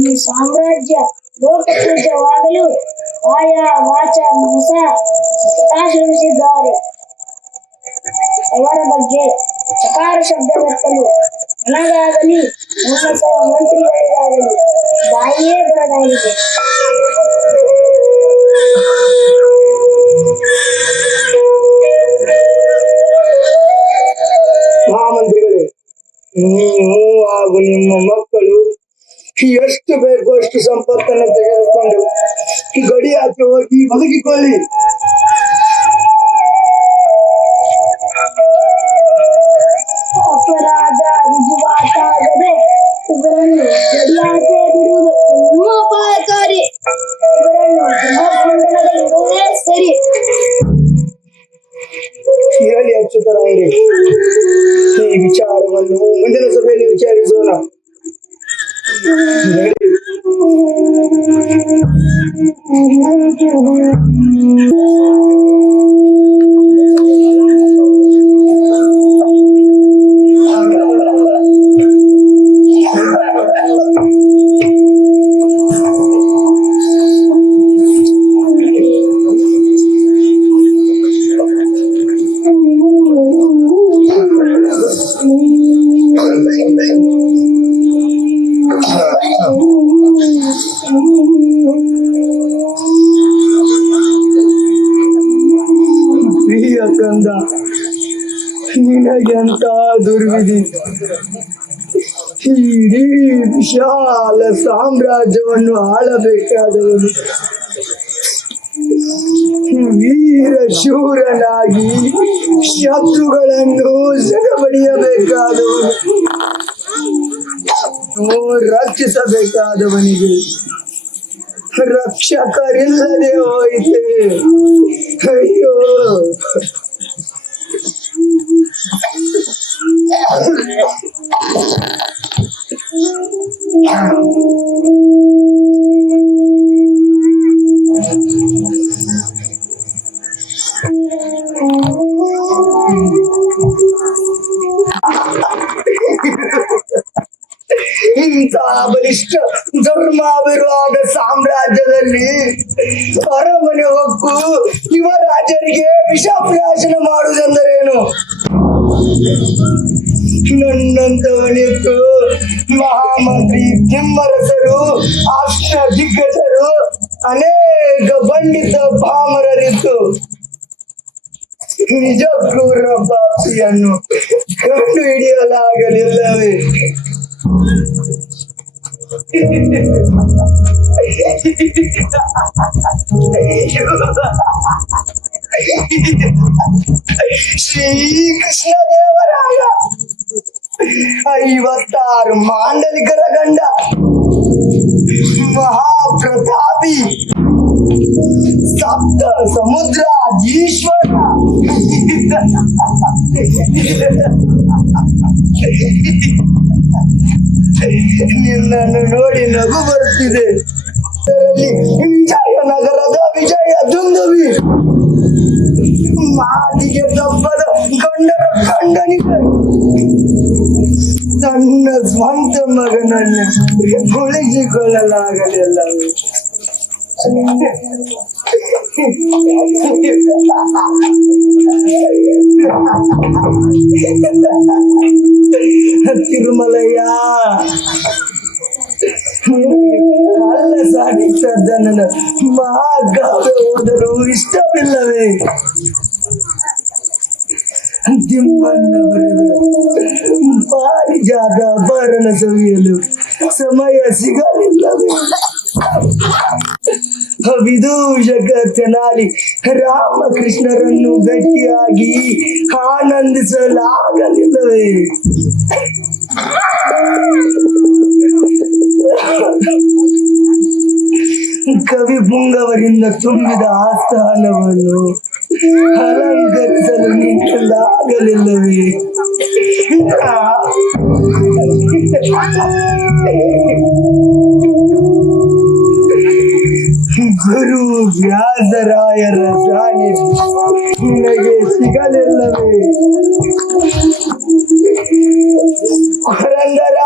ಈ ಸಾಮ್ರಾಜ್ಯ ಲೋಕಪೂಜ್ಯವಾಗಲು ಆಯಾ ವಾಚ ಮನಸ ಸತತ ಶ್ರಮಿಸಿದ್ದಾರೆ. ಅವರ ಬಗ್ಗೆ ಚಕಾರ ಶಬ್ದವೆತ್ತಲು ನನಗಾಗಲಿ ನನ್ನ ಮಂತ್ರಿಗಳಿಗಾಗಲಿ ಬಾಯಿಯೇ ಬರದಾಗಿದೆ. ಮಹಾಮಂತ್ರಿಗಳೇ, ನೀವು ಹಾಗೂ ನಿಮ್ಮ ಮಕ್ಕಳು ಎಷ್ಟು ಬೇಕೋ ಅಷ್ಟು ಸಂಪತ್ತನ್ನು ತೆಗೆದುಕೊಂಡು ಗಡಿ ಆಚೆ ಹೋಗಿ ಬದುಕಿಕೊಳ್ಳಿ. ಅಪರಾಧ ರುಜುವಾತಾಗದೆ ಇವರನ್ನು ಗಡಿಯಾಚೆ ಬಿಡುವುದು ಇನ್ನೂ ಅಪಾಯಕಾರಿ. ಇವರನ್ನು ಗೃಹಬಂಧನದಲ್ಲಿರುವುದೇ ಸರಿ. ಹೇಳಿ ಅಚ್ಯುತರಾಯರೇ, ಈ ವಿಚಾರವನ್ನು ಮುಂದಿನ ಸಭೆಯಲ್ಲಿ ವಿಚಾರಿಸೋಣ. ನಡಿ. ಪ್ರಿಯ ಕಂದ, ನಿನಗೆಂತ ದುರ್ವಿಧಿ. ಇಡೀ ವಿಶಾಲ ಸಾಮ್ರಾಜ್ಯವನ್ನು ಆಳಬೇಕಾದವನು ವೀರ ಶೂರನಾಗಿ ಶತ್ರುಗಳನ್ನು ಸೆರೆಬಡಿಯಬೇಕಾದವನು, ರಕ್ಷಿಸಬೇಕಾದವನಿಗೆ ರಕ್ಷಕರಿಲ್ಲದೆ ಹೋಯಿತೆ. ಅಯ್ಯೋ, ಇಂಥ ಬಲಿಷ್ಠ ಧರ್ಮಾವಿರುವಾದ ಸಾಮ್ರಾಜ್ಯದಲ್ಲಿ ಅರಮನೆ ಹೊಕ್ಕು ಯುವರಾಜರಿಗೆ ವಿಷಪ್ರಾಶನ ಮಾಡುವುದೆಂದರೇನು? ನನ್ನಂತವನಿತ್ತು ಮಹಾಮಂತ್ರಿ ತಿಮ್ಮರಸರು, ಅಷ್ಟ ದಿಗ್ಗಜರು, ಅನೇಕ ಪಂಡಿತ ಭಾಮರರಿತ್ತು. ನಿಜ ಕ್ರೂರ ಪಾಪಿಯನ್ನು ಕಂಡು ಹಿಡಿಯಲಾಗಲಿಲ್ಲವೇ? ಶ್ರೀಕೃಷ್ಣ ದೇವರಾಯ 56 ಮಾಂಡಲಿಕರ ಗಂಡ, ಮಹಾಪ್ರತಾಪಿ, ಸಪ್ತ ಸಮುದ್ರಾಧೀಶ್ವರ, ನಿನ್ನನ್ನು ನೋಡಿ ನಗು ಬರುತ್ತಿದೆ. ವಿಜಯನಗರದ ವಿಜಯ ದುಂದುವಿ, ಮಾತಿಗೆ ತಪ್ಪದ ಗಂಡರ ಖಂಡನಿಗೆ ತನ್ನ ಸ್ವಂತ ಮಗನನ್ನು ಉಳಿಸಿಕೊಳ್ಳಲಾಗಲಿಲ್ಲ. ತಿರುಮಲಯ್ಯ, ಅಲ್ಲ ಸಾಧಿಸದ್ದನ್ನು ಮಹಾಕಾವ್ಯ ಓದಲು ಇಷ್ಟವಿಲ್ಲವೇ? ತಿಮ್ಮಣ್ಣ ಬರೆದ ಪಾರಿಜಾತ ಭರಣ ಸವಿಯಲು ಸಮಯ ಸಿಗಲಿಲ್ಲವೇ? ವಿದೂಷಕ ತೆನಾಲಿ ರಾಮಕೃಷ್ಣರನ್ನು ಗಟ್ಟಿಯಾಗಿ ಆನಂದಿಸಲಾಗಲಿಲ್ಲವೇ? ಕವಿ ಪುಂಗವರಿಂದ ತುಂಬಿದ ಆಸ್ಥಾನವನ್ನು ಅಲಂಕರಿಸಲು ನಿಂತಲಾಗಲಿಲ್ಲವೇ? ಗುರು ವ್ಯಾಸರಾಯರ ಸಾನ್ನಿಧ್ಯ ನಿನಗೆ ಸಿಗಲಿಲ್ಲವೇ? ಪುರಂದರ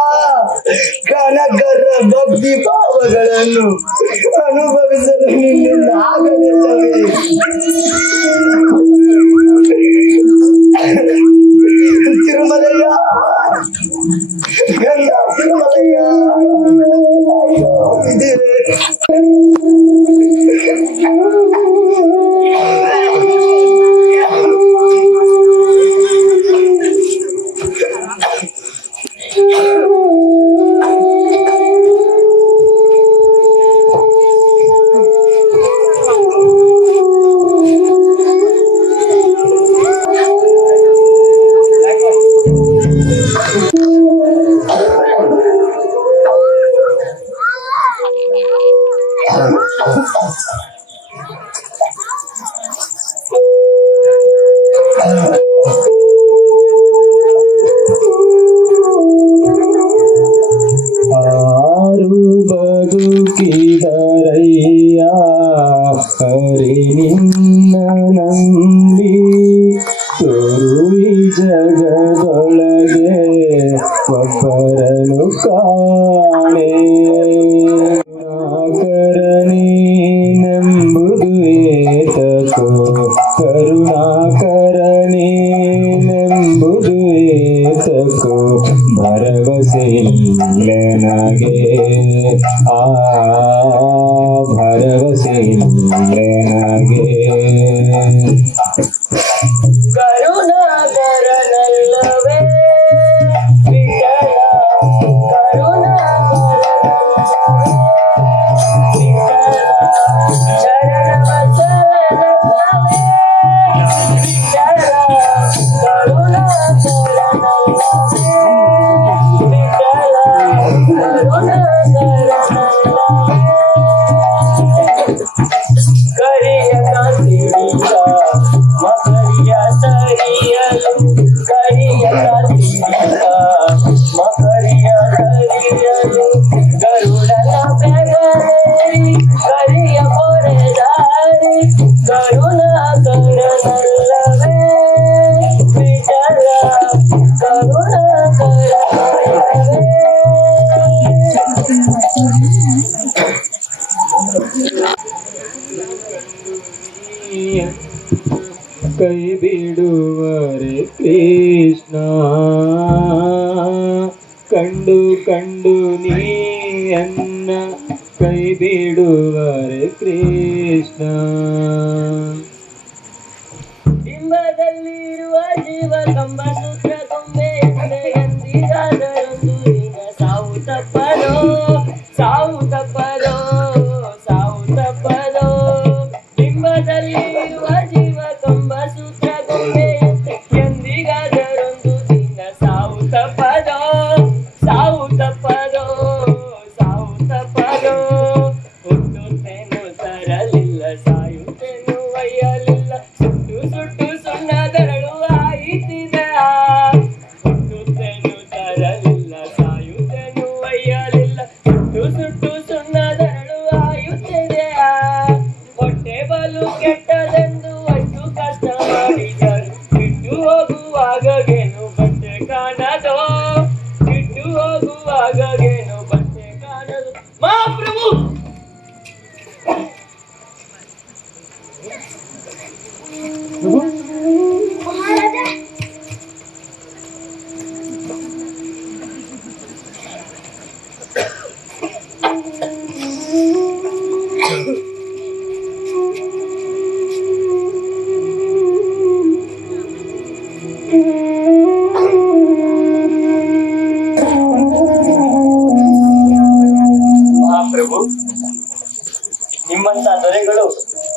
ಕನಕರ ಭಕ್ತಿ ಭಾವಗಳನ್ನು ಅನುಭವಿಸಲು ನಿನ್ನಿಂದ ಆಗಲಿಲ್ಲವೇ? ತಿರುಮಲಯ್ಯ, ಗಂಗ ತಿರುಮಲಯ್ಯ, ಇದೆ ಆರು ಬದುಕಿದರಯ್ಯ ಹರಿ ನಿನ್ನ ನಂಬಿ ತುರುವಿ ಜಗದೊಳಗೆ ಒಬ್ಬರನು ಕಾಣೆ ಕರುಣಾಕರನೇನೆಂಬುದು ಏತಕೋ ಕರುಣಾಕರನೇನೆಂಬುದು ಏತಕೋ ಭರವಸೆ ಇಲ್ಲ ನನಗೆ ಆ ಭರವಸೆ ಇಲ್ಲ ನನಗೆ ಕರುಣಾಕರನಲ್ಲವೇ ವಿಠಲ ಕರುಣಾಕರನಲ್ಲವೇ ವಿಠಲ ಚರಣವತ್ಸಲನಲ್ಲವೇ ವಿಠಲ ಕರುಣಾಕರನಲ್ಲವೇ ವಿಠಲ ಕರುಣಾಕರನಲ್ಲವೇ ಕರಿಯ ಕಾಂತಿಡಿಯ ಮಕರಿಯ ಸರಿಯಲು ಕರಿಯ ಕಾಂತಿಡಿಯ ಮಕರಿಯ ಸರಿಯಲು ಗರುಡನ ಬೆಗರೇರಿ ಕರಿಯ ಪೊರೆದಾರಿ ಕರುಣಾಕರನಲ್ಲವೇ ವಿಠಲ ಕರುಣಾಕರನಲ್ಲವೇ ಕೈ ಬಿಡುವರೆ ಕೃಷ್ಣ ಕಂಡು ಕಂಡು ನೀಯನ್ನ ಕೈ ಬಿಡುವರೆ ಕೃಷ್ಣ ಬಿಂಬದಲ್ಲಿರುವ ಜೀವ ಕಂಬ ಸೂತ್ರ ಕೊಂಬೆ ಎಂದಿಗಾದರೊಂದು ಈಗ ಸಾವು ತಪ್ಪದೋ ಸಾವು ತಪ್ಪದೋ ಸಾವು ತಪ್ಪದೋ ಬಿಂಬದಲ್ಲಿರುವ ಜೀವ ಕಂಬ ಸೂತ್ರ ಕೊಂಬೆ ಎಂದಿಗಾದರೊಂದು ದಿನ ಸಾವು ತಪ್ಪದೋ ಸಾವು ತಪ್ಪದೋ ಸಾವು ತಪ್ಪದೋ ಹುಟ್ಟುತ್ತೇನು ತರಲಿಲ್ಲ ಸಾಯುತ್ತೇನು ಒಯ್ಯಲಿಲ್ಲ ಸುಟ್ಟು ಸುಟ್ಟು ಸುಣ್ಣದರಳು ಆಯಿತಿದೆ ಹುಟ್ಟುತ್ತೇನು ತರಲಿಲ್ಲ ಸಾಯುತ್ತೇನು ಒಯ್ಯಲಿಲ್ಲ ಸುಟ್ಟು ಸುಟ್ಟು ಸುಣ್ಣದರಳು ಆಯುತ್ತಿದೆ ಹೊಟ್ಟೆ ಬಲು ಕೆಟ್ಟದೆಂದು ಅಷ್ಟು ಕಷ್ಟ ಮಾಡಿದರು ಬಿಟ್ಟು ಹೋಗುವಾಗೇನು ಬಟ್ಟೆ ಕಾಣದೋ ಬಿಟ್ಟು ಹೋಗುವಾಗೇನು ಬಟ್ಟೆ ಕಾಣದು ಮಹಾಪ್ರಭು ಮಹಾರಾಜ, ಮಹಾಪ್ರಭು ನಿಮ್ಮಂತ ದೊರೆಗಳು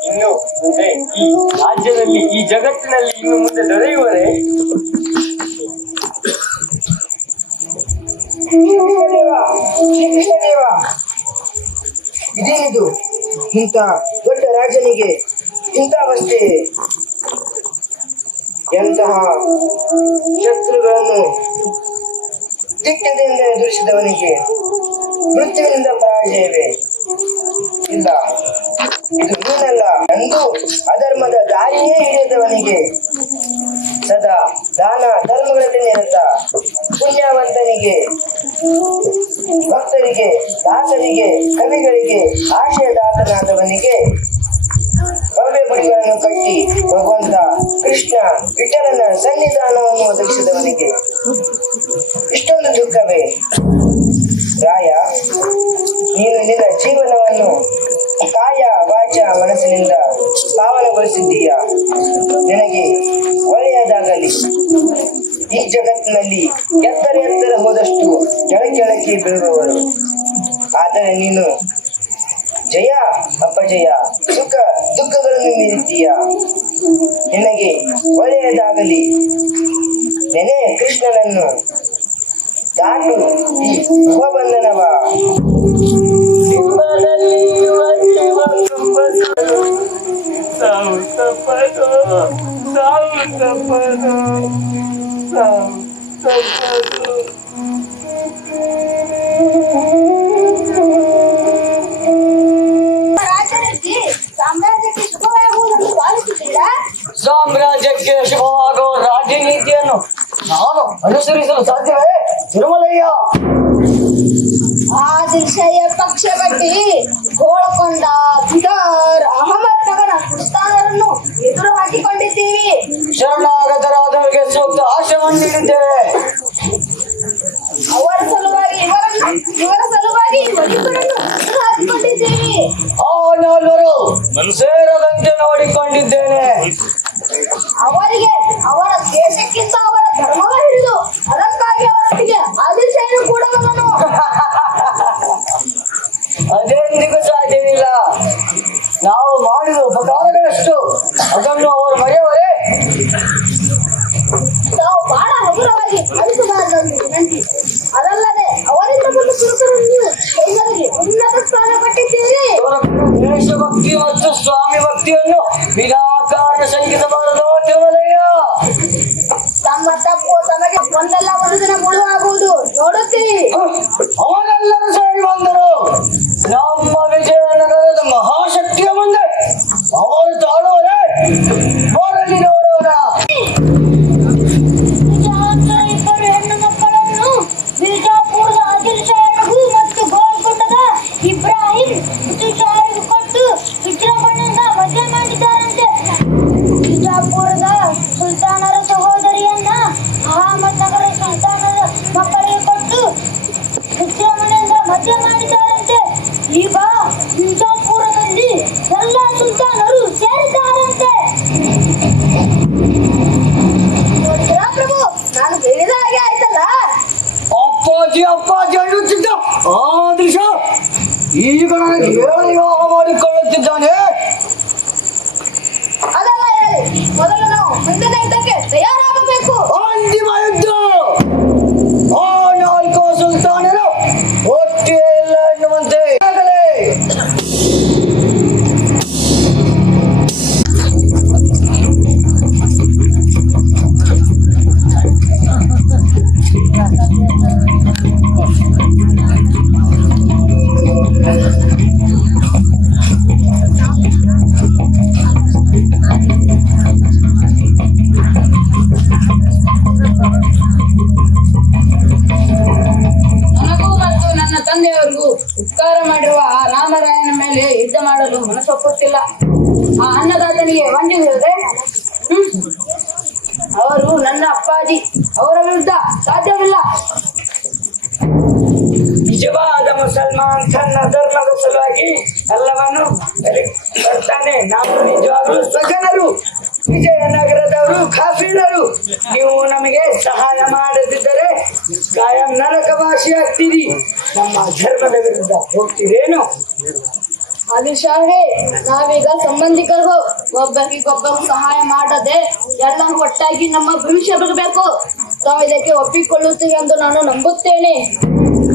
ಇನ್ನು ಮುಂದೆ ಈ ರಾಜ್ಯದಲ್ಲಿ ಈ ಜಗತ್ತಿನಲ್ಲಿ ಇನ್ನು ಮುಂದೆ ದೊರೆಯುವರೆ ಶ್ರೀಕೃಷ್ಣದೇವ, ಇದೇನಿದು? ಇಂಥ ದೊಡ್ಡ ರಾಜನಿಗೆ ಇಂಥ ಅವಸ್ಥೆ, ಎಂತಹ ಶತ್ರುಗಳನ್ನು ದಿಟ್ಟದಿಂದ ಎದುರಿಸಿದವನಿಗೆ ಮೃತ್ಯುವಿನಿಂದ ಪರಾಜಯವೇ? ಇಲ್ಲ, ಇದು ನೀನಲ್ಲ, ನಂದು ಅಧರ್ಮದ ದಾರಿಯೇ ಹಿಡಿಯದವನಿಗೆ, ಸದಾ ದಾನ ಧರ್ಮಗಳಲ್ಲಿ ನಿರತ ಪುಣ್ಯವಂತನಿಗೆ, ಭಕ್ತರಿಗೆ, ದಾಸರಿಗೆ, ಕವಿಗಳಿಗೆ ಆಶಯದಾತನಾದವನಿಗೆ ಭವ್ಯ ಗುಡಿಗಳನ್ನು ಕಟ್ಟಿ ಭಗವಂತ ಕೃಷ್ಣ ವಿಠಲನ ಸನ್ನಿಧಾನವನ್ನು ಒದಗಿಸಿದವನಿಗೆ ಇಷ್ಟೊಂದು ದುಃಖವೇ? ರಾಯ, ನೀನು ನಿನ್ನ ಜೀವನವನ್ನು ಕಾಯ ವಾಚ ಮನಸ್ಸಿನಿಂದ ಪಾವನಗೊಳಿಸಿದ್ದೀಯ. ನಿನಗೆ ಒಳ್ಳೆಯದಾಗಲಿ. ಈ ಜಗತ್ತಿನಲ್ಲಿ ಎತ್ತರ ಹೋದಷ್ಟು ಕೆಳಕ್ಕೆ ಬೀಳುವವರು. ಆದರೆ ನೀನು ಜಯ ಅಪಜಯ ಸುಖ ದುಃಖಗಳನ್ನು ಮೀರಿದ್ದೀಯ. ನಿನಗೆ ಒಳ್ಳೆಯದಾಗಲಿ. ನೆನೆ ಕೃಷ್ಣನನ್ನು, ದಾಟು ಈ ಭವಬಂಧನವ. ಸಾವು ತಪ್ಪದು, ಸಾವು ತಪ್ಪದು, ಸಾವು ತಪ್ಪದು. ರಾಜನಿಗೆ ಸಾಮ್ರಾಜ್ಯಕ್ಕೆ ಶುಭವಾಗುವುದನ್ನು ಭಾವಿಸುತ್ತೀರಾ? ಸಾಮ್ರಾಜ್ಯಕ್ಕೆ ಶುಭವಾಗುವ ರಾಜನೀತಿಯನ್ನು ನಾನು ಅನುಸರಿಸಲು ಸಾಧ್ಯವೇ ತಿರುಮಲಯ್ಯ? ಆದಿಲ್ಶಯ ಪಕ್ಷ ಕಟ್ಟಿ ಗೋಳ್ಕೊಂಡ ಬಿದರ್ ಅಹಮದ್ ನಗರ ಸುಲ್ತಾನರನ್ನು ಎದುರು ಹಾಕಿಕೊಂಡಿದ್ದೀವಿ. ಶರಣಾಗತರಾದವರಿಗೆ ಸೂಕ್ತ ಆಶ್ರಮ ನೀಡಿದ್ದೇವೆ. ಅವರ ಸಲುವಾಗಿ ಇವರ ಸಲುವಾಗಿ ಇವರಿಬ್ಬರನ್ನು ಎದುರು ಹಾಕಿಕೊಂಡಿದ್ದೀವಿ. ಆ ನಾಲ್ವರು ಸೇರದಂತೆ ನೋಡಿಕೊಂಡಿದ್ದೇನೆ. ಅವರಿಗೆ ಅವರ ದೇಶಕ್ಕಿಂತ ಅವರ ಧರ್ಮವ ಹಿಡಿದು ಅದಕ್ಕಾಗಿ ಅವರೊಟ್ಟಿಗೆ ಆದಿಲ್ಶಯನು ಕೂಡ ಬಂದನು. ಅದೇಂದಿಗೂ ಸಾಧ್ಯವಿಲ್ಲ. ನಾವು ಮಾಡಿದ ಉಪಕಾರಗಳಷ್ಟು ಅದನ್ನು ಅವರು ಮರೆಯವರೇ? ತಾವು ಬಹಳ ಹಗುರವಾಗಿ ಅಳಿಸಬಾರದೆಂದು ವಿನಂತಿ. ಅದಲ್ಲದೆ ಅವರಿಂದ ಬಂದ ಸುರಕರನ್ನು ಸೈನ್ಯದಲ್ಲಿ ಉನ್ನತ ಸ್ಥಾನ ಕೊಟ್ಟಿದ್ದೀರಿ. ದೇಶಭಕ್ತಿ ಮತ್ತು ಸ್ವಾಮಿ ಭಕ್ತಿಯನ್ನು ವಿನಾಕಾರಣ ಶಂಕಿಸಬಾರದು ತಿರುಮಲಯ್ಯ. ತಮ್ಮ ತಪ್ಪು ತಮಗೆ ಒಂದಲ್ಲ ಒಂದು ದಿನ ಮುಳುವಾಗುವುದು ನೋಡುತ್ತೀರಿ. ಅವರೆಲ್ಲರೂ ಸೇರಿ ಬಂದರು. ನಮ್ಮ ವಿಜಯನಗರದ ಮಹಾಶಕ್ತಿಯ ಮುಂದೆ ಅವರು ತಾಳುವರೇ? ಬರಲಿ ನೋಡೋಣ. ವಿಜಯೋತ್ಸವ ಇಬ್ಬರು ಹೆಣ್ಣು ಮಕ್ಕಳನ್ನು ಬಿಜಾಪುರದ ಆದಿಲ್ಶಯನಿಗೂ ಮತ್ತು ಗೋಲ್ಕೊಂಡದ ಇಬ್ರಾಹಿಂ ಕುತುಬ್ ಕೊಟ್ಟು ವಿಜೃಂಭಣೆಯಿಂದ ಮದುವೆ ಮಾಡಿದ್ದಾರಂತೆ. ಬಿಜಾಪುರದ ಸುಲ್ತಾನರ ಸಹೋದರಿಯನ್ನ ಅಹಮದ್ ನಗರ ಸುಲ್ತಾನರ ಮಕ್ಕಳಿಗೆ ಕೊಟ್ಟು ವಿಜೃಂಭಣೆಯಿಂದ ಮದುವೆ ಮಾಡಿದ್ದಾರಂತೆ. ಈಗ ಬಿಜಾಪುರದಲ್ಲಿ ಎಲ್ಲ ಸುಲ್ತಾನರು ಸೇರಿದ್ದಾರಂತೆ. ನೋಡಿದ್ರಾ ಪ್ರಭು, ನಾನು ಹೇಳಿದ ಹಾಗೆ ಆಯ್ತಲ್ಲ. ಅಪ್ಪಾಜಿ ಅನ್ನುತ್ತಿದ್ದ ಆ ದೃಶ್ಯ ಈಗ ನನಗೆ ಹೇಳಿ ವಿವಾಹ ಮಾಡಿಕೊಳ್ಳುತ್ತಿದ್ದಾನೆ. ಅದೆಲ್ಲ ಹೇಳಿ, ಮೊದಲು ನಾವು ಮುಂದಿನ ಯುದ್ಧಕ್ಕೆ ತಯಾರಾಗಬೇಕು. ಅಂತಿಮ ಯುದ್ಧ. ಆ ನಾಲ್ಕು ಸುಲ್ತಾನರು ಒಟ್ಟಿಗೆ ಇಲ್ಲ ಎನ್ನುವಂತೆ ಆಗಲೇ. ನನಗೂ ಮತ್ತು ನನ್ನ ತಂದೆಯವರಿಗೂ ಉಪಕಾರ ಮಾಡಿರುವ ಆ ರಾಮರಾಯನ ಮೇಲೆ ಯುದ್ಧ ಮಾಡಲು ಮನಸ್ಸೊಪ್ಪುತ್ತಿಲ್ಲ. ಆ ಅನ್ನದಾತನಿಗೆ ವಂಚಿಸಿದೆ. ಅವರು ನನ್ನ ಅಪ್ಪಾಜಿ. ಅವರ ವಿರುದ್ಧ ಸಾಧ್ಯವಿಲ್ಲ. ನಿಜವಾದ ಮುಸಲ್ಮಾನ್ ತನ್ನ ಧರ್ಮದ ಸಲುವಾಗಿ ಎಲ್ಲವನ್ನು ಬರ್ತಾನೆ. ನಾವು ನಿಜವಾಗ್ಲೂ ಸ್ವಜನರು, ವಿಜಯನಗರದವರು ಕಾಫಿರರು. ನೀವು ನಮಗೆ ಸಹಾಯ ಮಾಡದಿದ್ದರೆ ಕಾಯಂ ನರಕವಾಸಿ ಆಗ್ತೀರಿ. ನಮ್ಮ ಧರ್ಮದ ವಿರುದ್ಧ ಹೋಗ್ತೀರೇನು? ಆದಿಲ್ಶಾಹೇ, ನಾವೀಗ ಸಂಬಂಧಿಕರು. ಒಬ್ಬರಿಗೊಬ್ಬರು ಸಹಾಯ ಮಾಡದೆ ಎಲ್ಲರೂ ಒಟ್ಟಾಗಿ ನಮ್ಮ ಭವಿಷ್ಯ ಬರಬೇಕು. ತಾವು ಇದಕ್ಕೆ ಒಪ್ಪಿಕೊಳ್ಳುತ್ತೀರಿ ಎಂದು ನಾನು ನಂಬುತ್ತೇನೆ.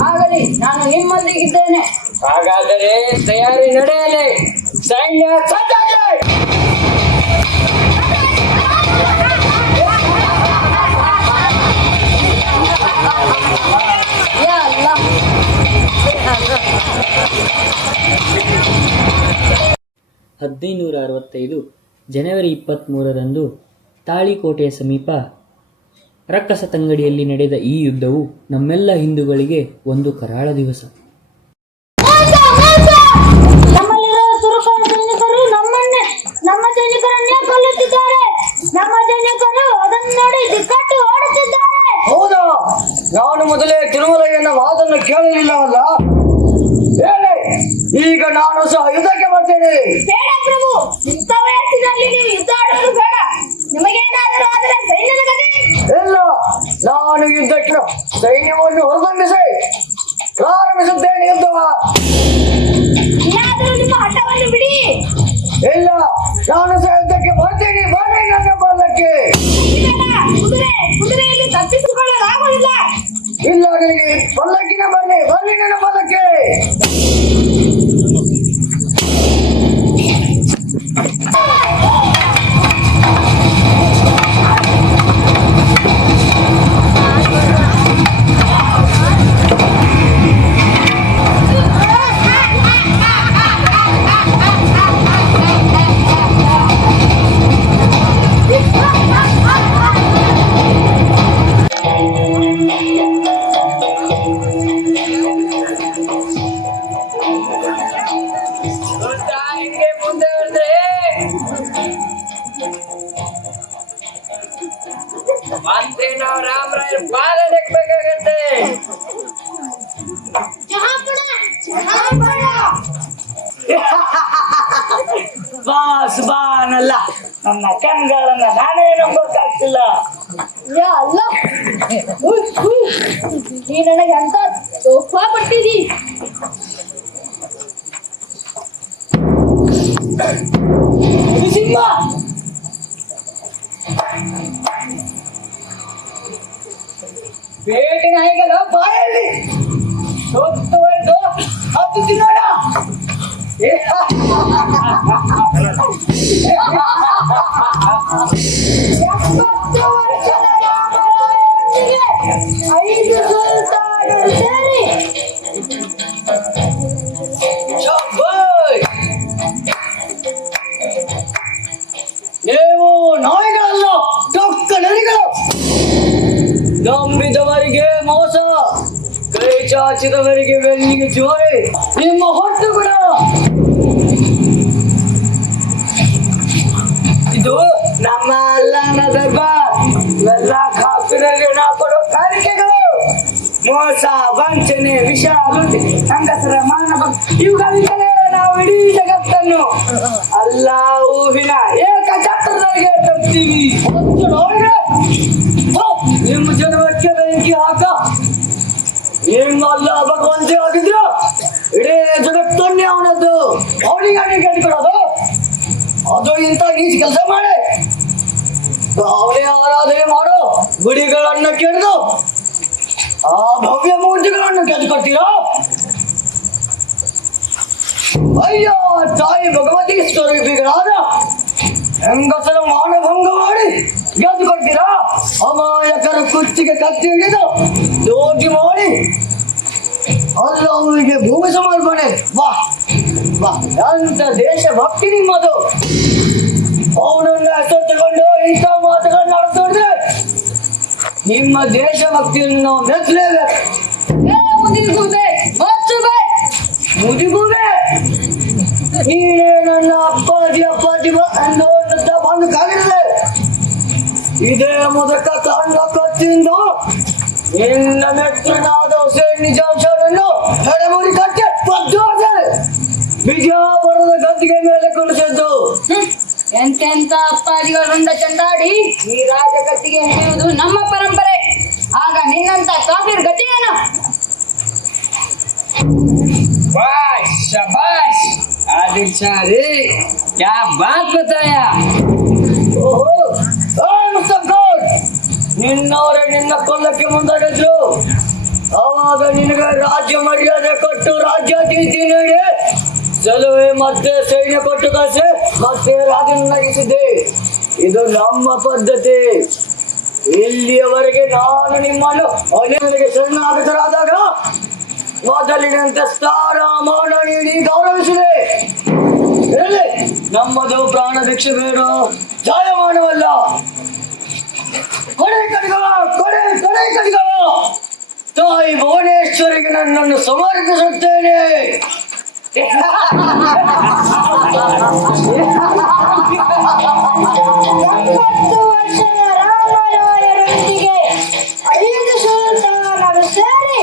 ಆಗಲಿ, ನಾನು ನಿಮ್ಮೊಂದಿಗಿದ್ದೇನೆ. ಹಾಗಾದರೆ ತಯಾರಿ ನಡೆಯಲಿ. ಸೈನ್ಯ ಸಜ್ಜಾಗಿ. ಯಾ ಅಲ್ಲಾಹ್. 1565 ಜನವರಿ 23ರಂದು ತಾಳಿಕೋಟೆಯ ಸಮೀಪ ರಕ್ಕಸತಂಗಡಿಯಲ್ಲಿ ನಡೆದ ಈ ಯುದ್ಧವು ನಮ್ಮೆಲ್ಲ ಹಿಂದೂಗಳಿಗೆ ಒಂದು ಕರಾಳ ದಿವಸ. ನಮ್ಮಲ್ಲಿರೋ ತುರುಕರ ಸೈನಿಕರು ನಮ್ಮ ಸೈನಿಕರನ್ನೇ ಕೊಲ್ಲುತ್ತಿದ್ದಾರೆ. ನಮ್ಮ ಸೈನಿಕರು ಅದನ್ನು ನೋಡಿ ದಿಕ್ಕಟ್ಟು ಓಡುತ್ತಿದ್ದಾರೆ. ಹೌದಾ? ನಾನು ಮೊದಲೇ ತಿರುಮಲಯ್ಯನ ಮಾತನ್ನು ಕೇಳಲಿಲ್ಲವಲ್ಲ. ಹೇಳಿ, ಈಗ ನಾನು ಸಹ ಯುದ್ಧಕ್ಕೆ ಬರ್ತೇನೆ. ಬೇಡ ಪ್ರಭು, ಇಂಥ ವಯಸ್ಸಿನಲ್ಲಿ ನೀವು ಯುದ್ಧ ಆಡೋದು ಬೇಡ. ನಿಮಗೇನಾದರೂ ಆದರೆ ಸೈನ್ಯದ ಗತಿ. ಇಲ್ಲ, ನಾನು ಯುದ್ಧಕ್ಕೆ ಸೈನ್ಯವನ್ನು ಹೊರಬಂಧಿಸಿ ಪ್ರಾರಂಭಿಸುತ್ತೇನೆ ಯುದ್ಧವ. ಏನಾದರೂ ನಿಮ್ಮ ಹಠವನ್ನು ಬಿಡಿ. ಇಲ್ಲ, ನಾನು ಸಹ ಯುದ್ಧಕ್ಕೆ ಬರ್ತೀನಿ. ಬರ್ರಿ ನನ್ನ ಬಲಕ್ಕೆ. ಕುದುರೆಯಲ್ಲಿ ತಪ್ಪಿಸಿಕೊಳ್ಳಲಾಗುವುದಿಲ್ಲ. ಇಲ್ಲ, ನಿನಗೆ ಪಲ್ಲಕ್ಕಿನ ಬರ್ರಿ. ಬರ್ರಿ ನನ್ನ ಬಲಕ್ಕೆ. ಮಂತ್ರಿ ನಾವು ರಾಮರಾಯ ಪಾದ ನೆಕ್ಬೇಕಾಗತ್ತೆ. ಬಾಸ್ ಬಾನಲ್ಲ, ನನ್ನ ಕಣ್ಗಳನ್ನ ನಾನೇ ನಂಬೋಕ್ಕಾಗ್ತಿಲ್ಲ. ಅಲ್ಲ, ನೀ ನನಗೆ ಅಂತ ಸೋಫಾ ಕೊಟ್ಟಿದಿ. ಸಿಂಹ, ಬೇಟೆ ನಾಯಿಗಳ ಬಾಯಲ್ಲಿ ಸುತ್ತುವರೆದು ಹತ್ತು ತಿನ್ನೋಣ. ಐದು ಸುಲ್ತಾನರು ಸೇರಿ ನೀವು ನಾಯಿಗಳಲ್ಲ, ಚೊಕ್ಕ ನರಿಗಳು. ನಂಬಿದವರಿಗೆ ಮೋಸ, ಕೈ ಚಾಚಿದವರಿಗೆ ಬೆನ್ನಿಗೆ ಜೋರೆ. ನಿಮ್ಮ ಹೊಟ್ಟು ಗುಣ ಇದು ನಮ್ಮ ಅಲ್ಲನ ದರ್ಬಾರ್. ಎಲ್ಲ ಕಾಪಿನಲ್ಲಿ ನಾವು ಕೊಡೋ ಕಾಣಿಕೆಗಳು ಮೋಸ, ವಂಚನೆ, ವಿಷ, ಲುಟಿ, ಸಂಗಸರ ಮಾನ ಇವುಗಳಿಂದಲೇ ನಾವು ಇಡೀ ಜಗತ್ತನ್ನು ಅಲ್ಲ ಹೂವಿನ ಏಕಛತ್ರದಲ್ಲಿ ತರ್ತೀವಿ. ನಿಮ್ಮ ಜನವಕ್ಕೆ ಬೆಂಕಿ ಹಾಕ. ನಿಮ್ಮಲ್ಲ ಭಗವಂತ ಆಗಿದ್ರು ಇಡೀ ಜಗತ್ತನ್ನೇ ಅವನದ್ದು. ಅವನಿಗೆ ಕೇಳಿಕೊಳ್ಳೋದು ಅದು ಇಂಥ ನೀಚ ಕೆಲಸ ಮಾಡಿ ಅವನೇ ಆರಾಧನೆ ಮಾಡೋ ಗುಡಿಗಳನ್ನು ಕೆಡೆದು ಆ ಭವ್ಯ ಮೂರ್ತಿಗಳನ್ನು ಕೆದ್ದುಕೊಡ್ತೀರೋ? ಅಯ್ಯೋ, ತಾಯಿ ಭಗವತಿ ಸ್ವರೂಪಿಗಳಾದ ಹೆಂಗಸರ ಮಾನಭಂಗ ಮಾಡಿ ಗೆದ್ದು ಕೊಡ್ತೀರಾ? ಅಮಾಯಕರ ಕುತ್ತಿಗೆ ಕತ್ತಿ ಹಿಡಿದು ದೋಟಿ ಮಾಡಿ ಅಲ್ಲ ಅವರಿಗೆ ಭೂಮಿ ಸಮರ್ಪಣೆ. ವಾ ವಾ, ಎಂತ ದೇಶ ಭಕ್ತಿ ನಿಮ್ಮದು. ಅವನನ್ನ ಹೆಸರು ತಗೊಂಡು ಇಂಥ ಮಾತುಗಳನ್ನು ಆಡ್ತೋಡ್ರೆ ನಿಮ್ಮ ದೇಶ ಭಕ್ತಿಯನ್ನು ನಾವು ಮೆಚ್ಚಲೇಬೇಕು. ಮುದಿಗೂಬೆ, ನೀನೇ ನನ್ನ ಅಪ್ಪಾಜಿ ಎಂದು ಬಂದು ಕಾಗಿರದೆ ಇದೇ ಮೊದಕ ತಂಡ ಕತ್ತಿಂದ ನಿನ್ನ ಮೆಟ್ಟನಾದ ಹುಸೇನ್ ನಿಜಾಂಶವನ್ನು ಎಡೆಮುರಿ ಕಟ್ಟಿ ಪದ್ದೋಡ್ತಾರೆ. ಬಿಜಾಪುರದ ಗದ್ದಿಗೆ ಮೇಲೆ ಕುಳಿಸಿದ್ದು ಎಂತೆಂತ ಅಪ್ಪಾಜಿಗಳಿಂದ ಚಂಡಾಡಿ ಈ ರಾಜಗತ್ತಿಗೆ ಹಿಡಿಯುವುದು ನಮ್ಮ ಪರಂಪರೆ. ಆಗ ನಿನ್ನಂತ ಕಾಫಿರ್ ಗತಿ ಏನು? शाबाश आदिल शाह रे, क्या बात बताया. ಓಹೋ, ಮುಸ್ತಫರ್, ನಿನ್ನವರೇ ನಿನ್ನ ಕೊಲ್ಲಕ್ಕೆ ಮುಂದಾಗಿದ್ರು. ಅವಾಗ ನಿನಗೆ ರಾಜ್ಯ ಮರ್ಯಾದೆ ಕೊಟ್ಟು ರಾಜ್ಯಾತೀತಿ ನೀಡಿ ಸಲುವೆ ಮತ್ತೆ ಸೈನ್ಯ ಕೊಟ್ಟು ಕಳಿಸಿ ಮತ್ತೆ ರಾಜನಾಗಿಸಿದ್ದೆ. ಇದು ನಮ್ಮ ಪದ್ಧತಿ. ಇಲ್ಲಿಯವರೆಗೆ ನಾನು ನಿಮ್ಮನ್ನು ಅನ್ಯರಿಗೆ ಶರಣಾಗತರಾದಾಗ ಮೊದಲಿನಂತೆ ಸ್ಥಾನ ಮಾನ ನೀಡಿ ಗೌರವಿಸಿದೆ. ಹೇಳಿ, ನಮ್ಮದು ಪ್ರಾಣ ಭಿಕ್ಷೆ ಬೇಡ, ಜಾಯಮಾನವಲ್ಲ. ಕೊಡೆ ಕಡಿಗವ, ಕೊಡೆ ಕಡಿಗವ, ತಾಯಿ ಭುವನೇಶ್ವರಿಗೆ ನನ್ನನ್ನು ಸಮರ್ಪಿಸುತ್ತೇನೆ. 90 ವರ್ಷದ ರಾಮರಾಯರೊಂದಿಗೆ 5 ಸುಲ್ತಾನರು ಸೇರಿ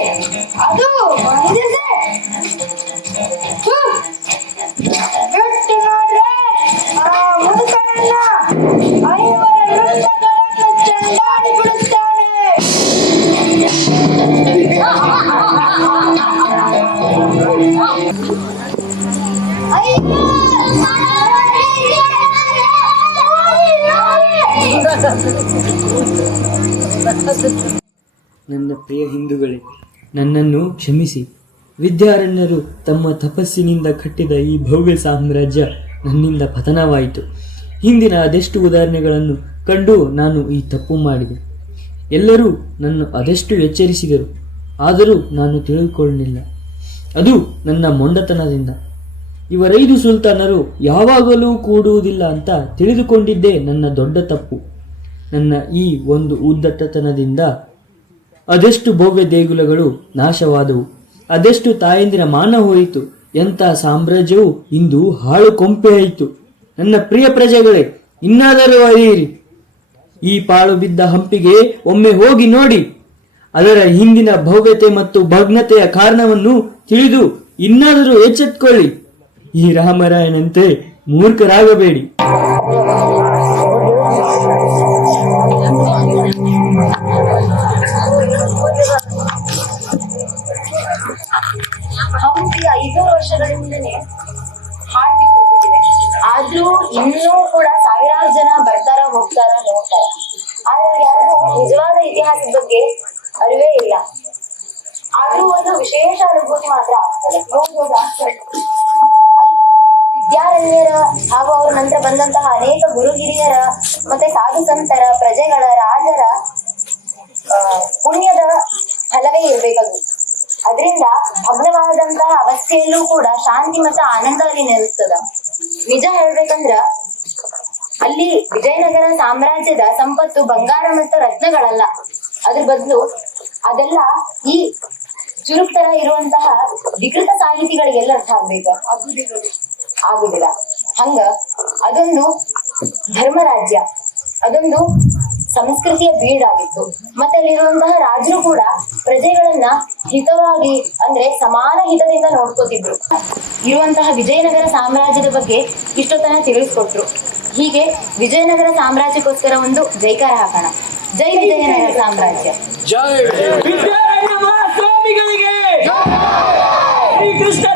ಅದು ಬಂದಿದೆ. ಗಟ್ಟಿ ನೋಡ್ರೆ ಆ ಮುದುಕನನ್ನ 5 ವೃತ್ತಗಳನ್ನು ಚೆಂಡಾಡಿ ಬಿಡುತ್ತಾನೆ. ನನ್ನ ಪ್ರಿಯ ಹಿಂದೂಗಳೇ, ನನ್ನನ್ನು ಕ್ಷಮಿಸಿ. ವಿದ್ಯಾರಣ್ಯರು ತಮ್ಮ ತಪಸ್ಸಿನಿಂದ ಕಟ್ಟಿದ ಈ ಭವ್ಯ ಸಾಮ್ರಾಜ್ಯ ನನ್ನಿಂದ ಪತನವಾಯಿತು. ಹಿಂದಿನ ಅದೆಷ್ಟು ಉದಾಹರಣೆಗಳನ್ನು ಕಂಡು ನಾನು ಈ ತಪ್ಪು ಮಾಡಿದೆ. ಎಲ್ಲರೂ ನನ್ನ ಅದೆಷ್ಟು ಎಚ್ಚರಿಸಿದರು, ಆದರೂ ನಾನು ತಿಳಿದುಕೊಳ್ಳಲಿಲ್ಲ. ಅದು ನನ್ನ ಮೊಂಡತನದಿಂದ. ಇವರೈದು ಸುಲ್ತಾನರು ಯಾವಾಗಲೂ ಕೂಡುವುದಿಲ್ಲ ಅಂತ ತಿಳಿದುಕೊಂಡಿದ್ದೇ ನನ್ನ ದೊಡ್ಡ ತಪ್ಪು. ನನ್ನ ಈ ಒಂದು ಉದ್ದಟತನದಿಂದ ಅದೆಷ್ಟು ಭವ್ಯ ದೇಗುಲಗಳು ನಾಶವಾದವು, ಅದೆಷ್ಟು ತಾಯಂದಿರ ಮಾನ ಹೋಯಿತು, ಎಂಥ ಸಾಮ್ರಾಜ್ಯವು ಇಂದು ಹಾಳು ಕೊಂಪೆ ಆಯಿತು. ನನ್ನ ಪ್ರಿಯ ಪ್ರಜೆಗಳೇ, ಇನ್ನಾದರೂ ಅರಿಯಿರಿ. ಈ ಪಾಳು ಬಿದ್ದ ಹಂಪಿಗೆ ಒಮ್ಮೆ ಹೋಗಿ ನೋಡಿ. ಅದರ ಹಿಂದಿನ ಭವ್ಯತೆ ಮತ್ತು ಭಗ್ನತೆಯ ಕಾರಣವನ್ನು ತಿಳಿದು ಇನ್ನಾದರೂ ಎಚ್ಚೆತ್ತುಕೊಳ್ಳಿ. ಈ ರಾಮರಾಯನಂತೆ ಮೂರ್ಖರಾಗಬೇಡಿ. ಹಂಪಿ 5 ವರ್ಷಗಳಿಂದನೇ ಹಾಳು ಹೋಗ್ಬಿಟ್ಟಿದೆ. ಆದ್ರೂ ಇನ್ನೂ ಕೂಡ ಸಾವಿರಾರು ಜನ ಬರ್ತಾರ ಹೋಗ್ತಾರ ನೋಡ್ತಾರ. ಆದ್ರೆ ಯಾರಿಗೂ ನಿಜವಾದ ಇತಿಹಾಸದ ಬಗ್ಗೆ ಅರಿವೇ ಇಲ್ಲ. ಆದ್ರೂ ಒಂದು ವಿಶೇಷ ಅನುಭೂತಿ ಮಾತ್ರ ಆಗ್ತದೆ. ಅಲ್ಲಿ ವಿದ್ಯಾರಣ್ಯರ ಹಾಗೂ ಅವ್ರ ನಂತರ ಬಂದಂತಹ ಅನೇಕ ಗುರು ಹಿರಿಯರ ಮತ್ತೆ ಸಾಧು ಸಂತರ, ಪ್ರಜೆಗಳ, ರಾಜರ ಪುಣ್ಯದ ಫಲವೇ ಇರ್ಬೇಕದು. ಅದರಿಂದ ಭಗ್ನವಾದಂತಹ ಅವಸ್ಥೆಯಲ್ಲೂ ಕೂಡ ಶಾಂತಿ ಮತ್ತು ಆನಂದ ಅಲ್ಲಿ ನೆಲೆಸ್ತದ. ನಿಜ ಹೇಳ್ಬೇಕಂದ್ರ ಅಲ್ಲಿ ವಿಜಯನಗರ ಸಾಮ್ರಾಜ್ಯದ ಸಂಪತ್ತು ಬಂಗಾರ ಮತ್ತು ರತ್ನಗಳಲ್ಲ, ಅದ್ರ ಬದಲು ಅದೆಲ್ಲ ಈ ಚುರುಕ್ ತರ ಇರುವಂತಹ ವಿಕೃತ ಸಾಹಿತಿಗಳಿಗೆಲ್ಲ ಅರ್ಥ ಆಗ್ಬೇಕು, ಆಗುದಿಲ್ಲ. ಹಂಗ ಅದೊಂದು ಧರ್ಮರಾಜ್ಯ, ಅದೊಂದು ಸಂಸ್ಕೃತಿಯ ಬೀಡಾಗಿತ್ತು. ಮತ್ತೆ ಅಲ್ಲಿರುವಂತಹ ರಾಜರು ಕೂಡ ಪ್ರಜೆಗಳನ್ನ ಹಿತವಾಗಿ ಅಂದ್ರೆ ಸಮಾನ ಹಿತದಿಂದ ನೋಡ್ಕೋತಿದ್ರು. ಇರುವಂತಹ ವಿಜಯನಗರ ಸಾಮ್ರಾಜ್ಯದ ಬಗ್ಗೆ ಇಷ್ಟೊತ್ತನ ತಿಳಿಸ್ಕೊಟ್ರು. ಹೀಗೆ ವಿಜಯನಗರ ಸಾಮ್ರಾಜ್ಯಕ್ಕೋಸ್ಕರ ಒಂದು ಜೈಕಾರ ಹಾಕೋಣ. ಜೈ ವಿಜಯನಗರ ಸಾಮ್ರಾಜ್ಯ. ಜೈ ವಿದ್ಯಾರಣ್ಯ ಮಹಾಸ್ವಾಮಿಗಳಿಗೆ. ಶ್ರೀ ಕೃಷ್ಣ